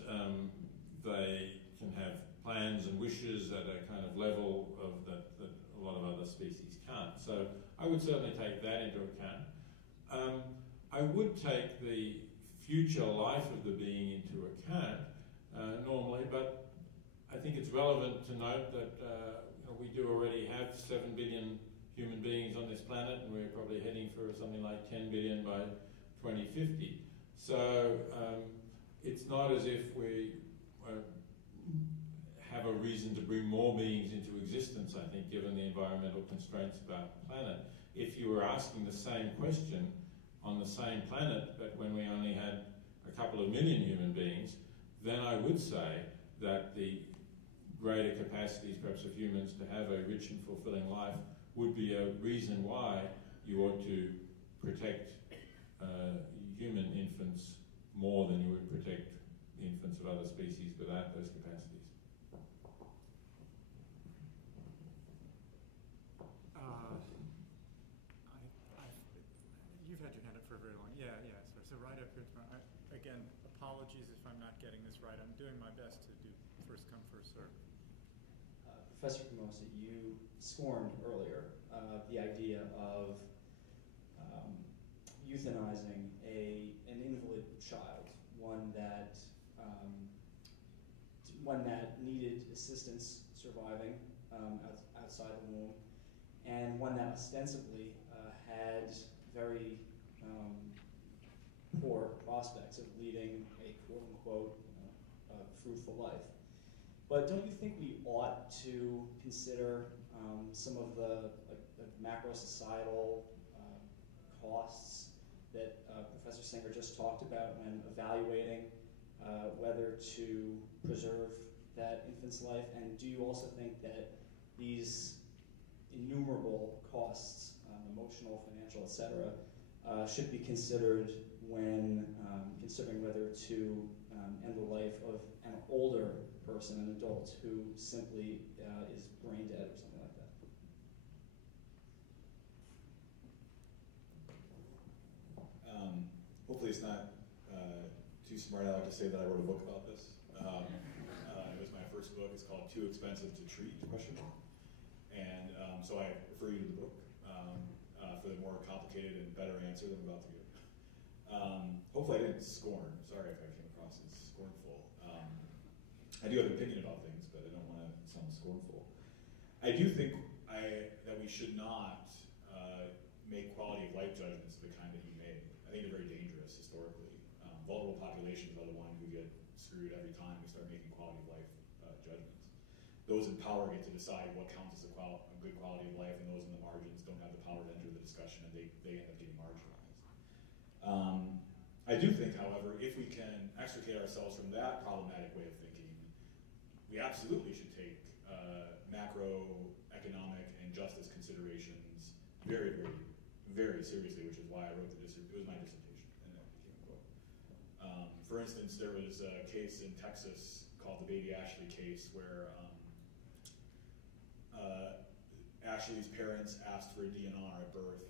they can have plans and wishes at a kind of level of that a lot of other species can't. So I would certainly take that into account. I would take the future life of the being into account normally, but I think it's relevant to note that we do already have 7 billion human beings on this planet, and we're probably heading for something like 10 billion by 2050. So it's not as if we have a reason to bring more beings into existence, I think, given the environmental constraints about the planet. If you were asking the same question on the same planet, but when we only had a couple of million human beings, then I would say that the greater capacities, perhaps, of humans to have a rich and fulfilling life would be a reason why you ought to protect human infants more than you would protect the infants of other species without those capacities. You've had your hand up for very long. Yeah. So right up here, again, apologies if I'm not getting this right. I'm doing my best to do first come, first serve. Professor Camosy, you scorned earlier the idea of euthanizing an invalid child, one that needed assistance surviving outside the womb, and one that ostensibly had very poor prospects of leading a quote-unquote fruitful life. But don't you think we ought to consider some of the macro-societal costs that Professor Singer just talked about when evaluating whether to preserve that infant's life? And do you also think that these innumerable costs, emotional, financial, etc., should be considered when considering whether to end the life of an older person, an adult, who simply is brain dead or something like that? Hopefully it's not too smart aleck to say that I wrote a book about this. It was my first book. It's called Too Expensive to Treat? And so I refer you to the book for the more complicated and better answer that I'm about to give. Hopefully I didn't scorn. Sorry if I came across as scornful. I do have an opinion about things, but I don't want to sound scornful. I do think that we should not make quality of life judgments of the kind that he made. I think they're very dangerous historically. Vulnerable populations are the ones who get screwed every time we start making quality of life judgments. Those in power get to decide what counts as a good quality of life, and those in the margins don't have the power to enter the discussion, and they end up getting marginalized. I do think, however, if we can extricate ourselves from that problematic way of thinking, we absolutely should take macroeconomic and justice considerations very, very, very seriously, which is why I wrote it was my dissertation, and that became a book. For instance, there was a case in Texas called the Baby Ashley case where Ashley's parents asked for a DNR at birth.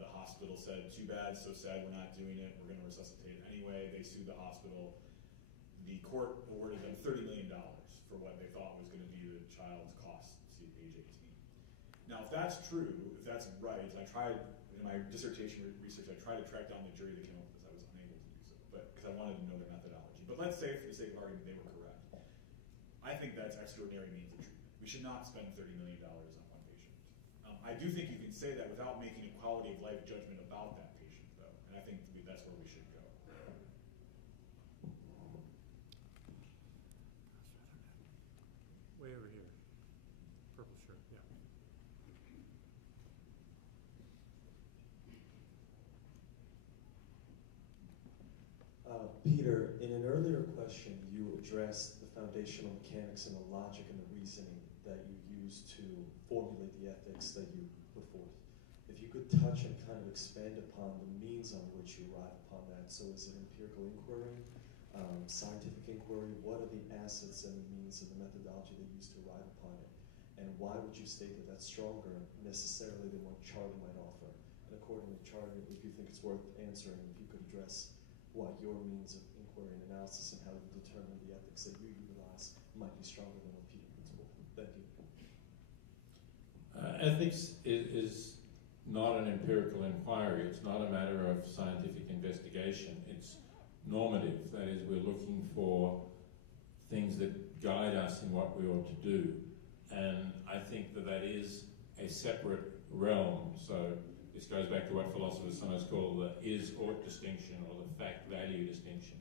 The hospital said, too bad, so sad, we're not doing it, we're going to resuscitate it anyway. They sued the hospital. The court awarded them $30 million for what they thought was going to be the child's cost to age 18. Now, if that's true, if that's right, I tried, in my dissertation research, I tried to track down the jury that came up with this. I was unable to do so, because I wanted to know their methodology. But let's say, for the sake of argument, they were correct. I think that's extraordinary means of treatment. We should not spend $30 million on one patient. I do think you can say that without making a quality of life judgment about that patient, though, and I think that's where we should go. Way over here. Purple shirt, yeah. Peter, in an earlier question, you addressed the foundational mechanics and the logic and the reasoning that you use to formulate the ethics that you put forth. If you could touch and kind of expand upon the means on which you arrive upon that. So is it empirical inquiry? scientific inquiry? What are the assets and the means and the methodology they use to arrive upon it? And why would you state that that's stronger necessarily than what Charlie might offer? And accordingly, Charlie, if you think it's worth answering, if you could address why your means of inquiry and analysis and how you determine the ethics that you utilize might be stronger than what Peter puts forth. Thank you. Ethics is not an empirical inquiry. It's not a matter of scientific investigation. It's normative. That is, we're looking for things that guide us in what we ought to do. And I think that that is a separate realm. So this goes back to what philosophers sometimes call the is-ought distinction or the fact-value distinction.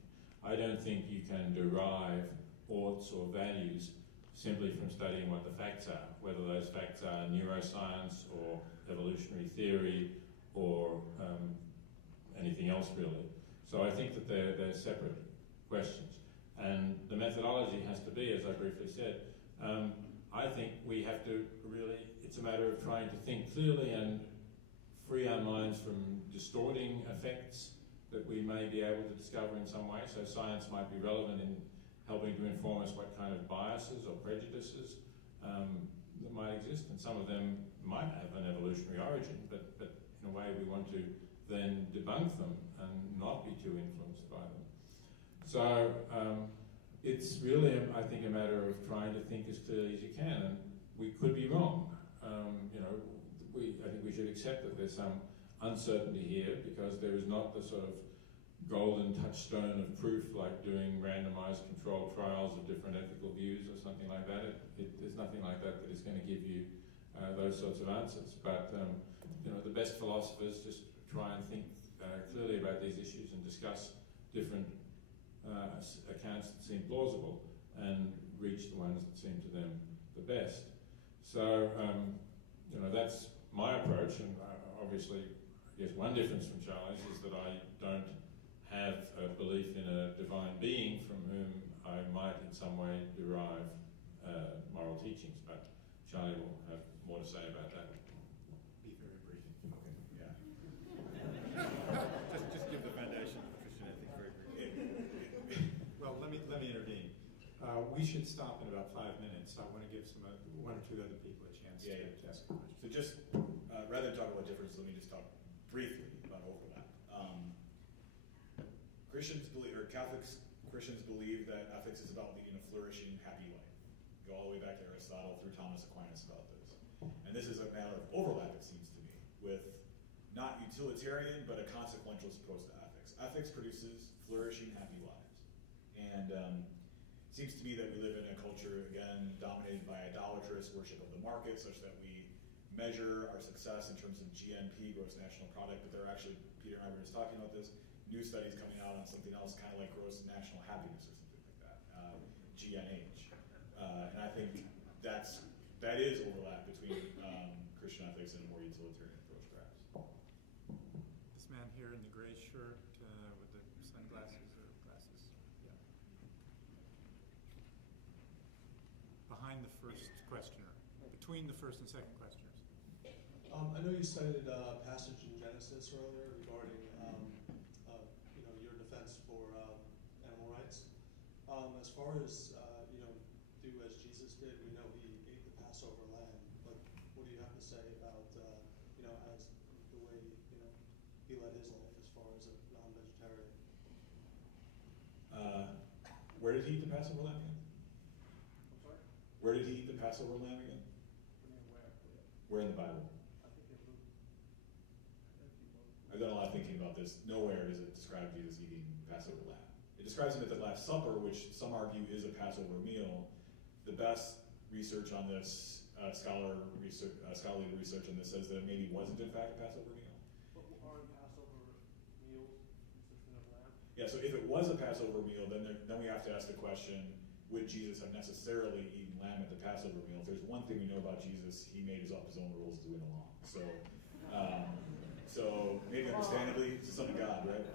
I don't think you can derive oughts or values simply from studying what the facts are, whether those facts are neuroscience or evolutionary theory or anything else really. So I think that they're separate questions. And the methodology has to be, as I briefly said, I think we have to really, it's a matter of trying to think clearly and free our minds from distorting effects that we may be able to discover in some way. So science might be relevant in helping to inform us what kind of biases or prejudices that might exist, and some of them might have an evolutionary origin, but in a way we want to then debunk them and not be too influenced by them. So it's really, I think, a matter of trying to think as clearly as you can, and we could be wrong. I think we should accept that there's some uncertainty here because there is not the sort of golden touchstone of proof like doing randomized controlled trials of different ethical views or something like that. There's nothing like that that is going to give you those sorts of answers. But the best philosophers just try and think clearly about these issues and discuss different accounts that seem plausible and reach the ones that seem to them the best. So that's my approach, and obviously, I guess one difference from Charlie's is that I don't have a belief in a divine being from whom I might in some way derive moral teachings, but Charlie will have more to say about that. Be very brief. Okay. Yeah. just give the foundation of Christian ethics very briefly. Well, let me intervene. We should stop in about 5 minutes. I want to give one or two other people a chance to ask a question. So just rather than talk about difference, let me just talk briefly about overlap. Christians believe that ethics is about leading a flourishing, happy life. Go all the way back to Aristotle through Thomas Aquinas about this. And this is a matter of overlap, it seems to me, with not utilitarian, but a consequential approach to ethics. Ethics produces flourishing, happy lives. And it seems to me that we live in a culture, again, dominated by idolatrous worship of the market, such that we measure our success in terms of GNP, gross national product, but there are actually, Peter and I were just talking about this, new studies coming out on something else, kind of like gross national happiness or something like that, GNH. And I think that is overlap between Christian ethics and a more utilitarian approach, perhaps. This man here in the gray shirt with the sunglasses or glasses. Yeah. Behind the first questioner, between the first and second questioners. I know you cited a passage in Genesis earlier regarding your defense for animal rights. As far as do as Jesus did, we know he ate the Passover lamb. But what do you have to say about as the way he led his life as far as a non-vegetarian? Where did he eat the Passover lamb again? I'm sorry? Where did he eat the Passover lamb again? Where in the Bible? I've done a lot of thinking about this. Nowhere does it describe Jesus eating Passover lamb. It describes him at the Last Supper, which some argue is a Passover meal. The best research on this, scholarly research on this, says that it maybe wasn't in fact a Passover meal. But are Passover meals consistent of lamb? Yeah, so if it was a Passover meal, then we have to ask the question, would Jesus have necessarily eaten lamb at the Passover meal? If there's one thing we know about Jesus, he made up his own rules as we went along. So maybe understandably, it's the Son of God, right?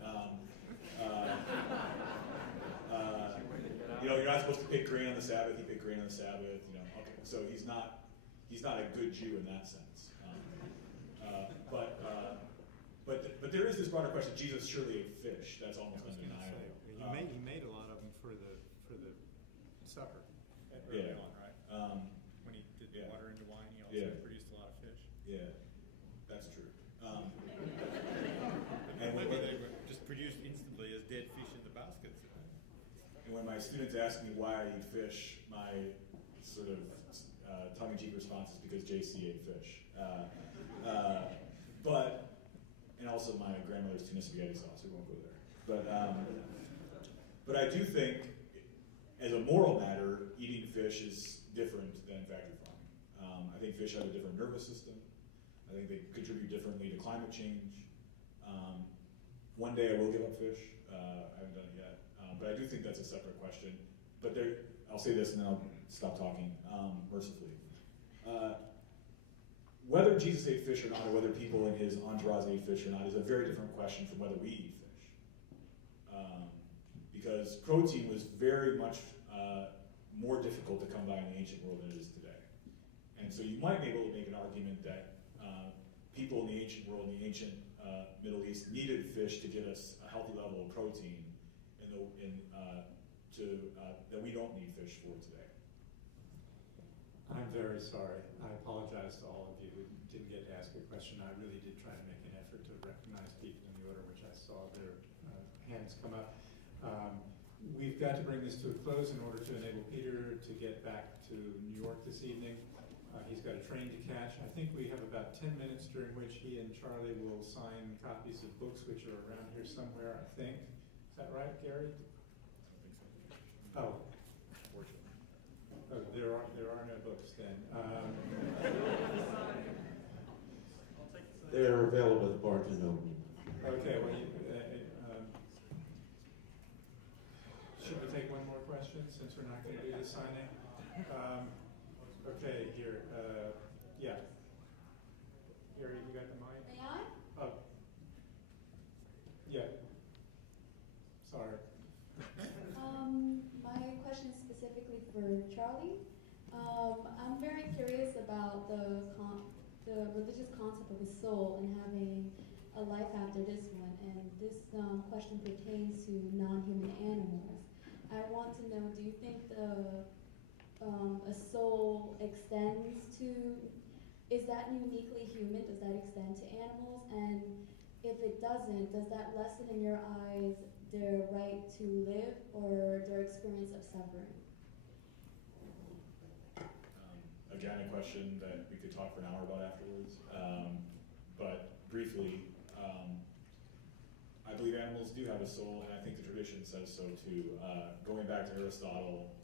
You're not supposed to pick grain on the Sabbath. He picked grain on the Sabbath. Okay, so he's not a good Jew in that sense. But there is this broader question. Jesus surely ate fish. That's almost undeniable. He made a lot of for the supper early on, right? When he did water into wine, he also produced a lot of fish. Yeah, that's true. And maybe they were just produced instantly as dead fish in the baskets. And when my students ask me why I eat fish, my sort of tongue-in-cheek response is because JC ate fish. And also my grandmother's tuna spaghetti sauce. We won't go there. But I do think, as a moral matter, eating fish is different than factory farming. I think fish have a different nervous system. I think they contribute differently to climate change. One day I will give up fish. I haven't done it yet. But I do think that's a separate question. But I'll say this and then I'll stop talking mercifully. Whether Jesus ate fish or not, or whether people in his entourage ate fish or not, is a very different question from whether we eat fish. Because protein was very much more difficult to come by in the ancient world than it is today. And so you might be able to make an argument that people in the ancient world, in the ancient Middle East, needed fish to get us a healthy level of protein that we don't need fish for today. I'm very sorry. I apologize to all of you who didn't get to ask a question. I really did try to make an effort to recognize people in the order which I saw their hands come up. We've got to bring this to a close in order to enable Peter to get back to New York this evening. He's got a train to catch. I think we have about 10 minutes during which he and Charlie will sign copies of books which are around here somewhere, I think. Is that right, Gary? Oh. Oh, there are no books then. They're available at the Barnes & Noble. Okay, well, should we take one more question since we're not going to do the signing? Okay, here. Yeah. Gary, you got the mic? May I? Oh. Yeah. Sorry. My question is specifically for Charlie. I'm very curious about the religious concept of a soul and having a life after this one, and this question pertains to non-human animals. I want to know, do you think a soul extends to, is that uniquely human? Does that extend to animals? And if it doesn't, does that lessen in your eyes their right to live or their experience of suffering? Again, a question that we could talk for an hour about afterwards. But briefly, I believe animals do have a soul, and I think the tradition says so too. Going back to Aristotle,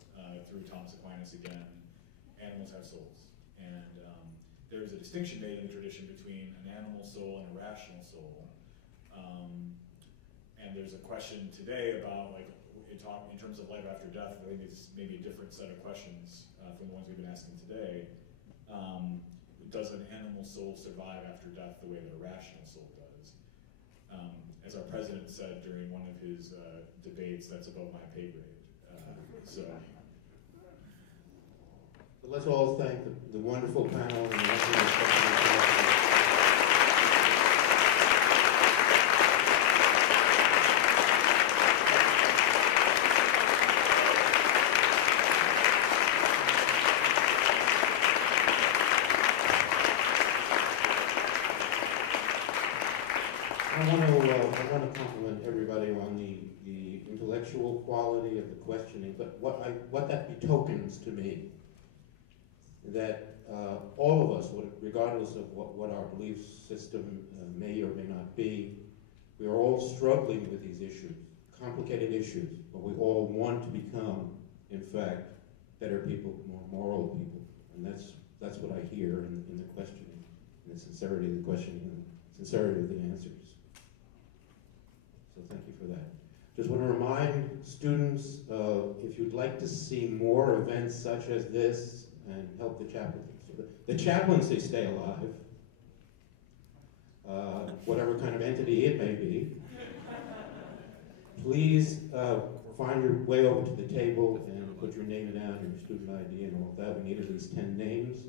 through Thomas Aquinas again, animals have souls. And there is a distinction made in the tradition between an animal soul and a rational soul. And there's a question today about, like, in terms of life after death, I think it's maybe a different set of questions from the ones we've been asking today. Does an animal soul survive after death the way that a rational soul does? As our president said during one of his debates, that's above my pay grade. But let's all thank the wonderful panel and the wonderful discussion. I want to compliment everybody on the intellectual quality of the questioning, but what that betokens to me, that all of us, regardless of what our belief system may or may not be, we are all struggling with these issues, complicated issues, but we all want to become, in fact, better people, more moral people, and that's what I hear in the questioning, and the sincerity of the questioning, and the sincerity of the answers. So thank you for that. Just want to remind students, if you'd like to see more events such as this and help the chaplains, the chaplains, they stay alive, whatever kind of entity it may be, please find your way over to the table and put your name down, your student ID and all of that. We need at least 10 names.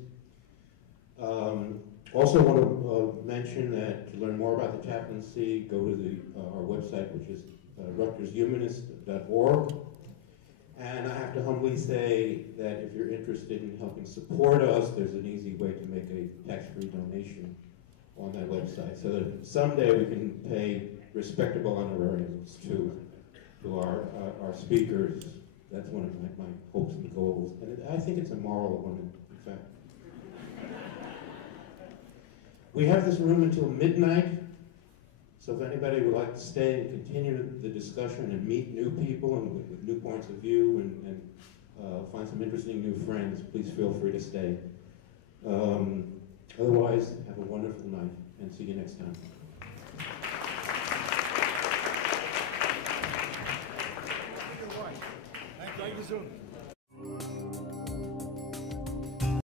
Also want to mention that to learn more about the chaplaincy, go to our website, which is rutgershumanist.org. And I have to humbly say that if you're interested in helping support us, there's an easy way to make a tax-free donation on that website, so that someday we can pay respectable honorariums to our speakers. That's one of my hopes and goals, and I think it's a moral one, in fact. We have this room until midnight, so if anybody would like to stay and continue the discussion and meet new people and with new points of view and find some interesting new friends, please feel free to stay. Otherwise, have a wonderful night, and see you next time. Thank you.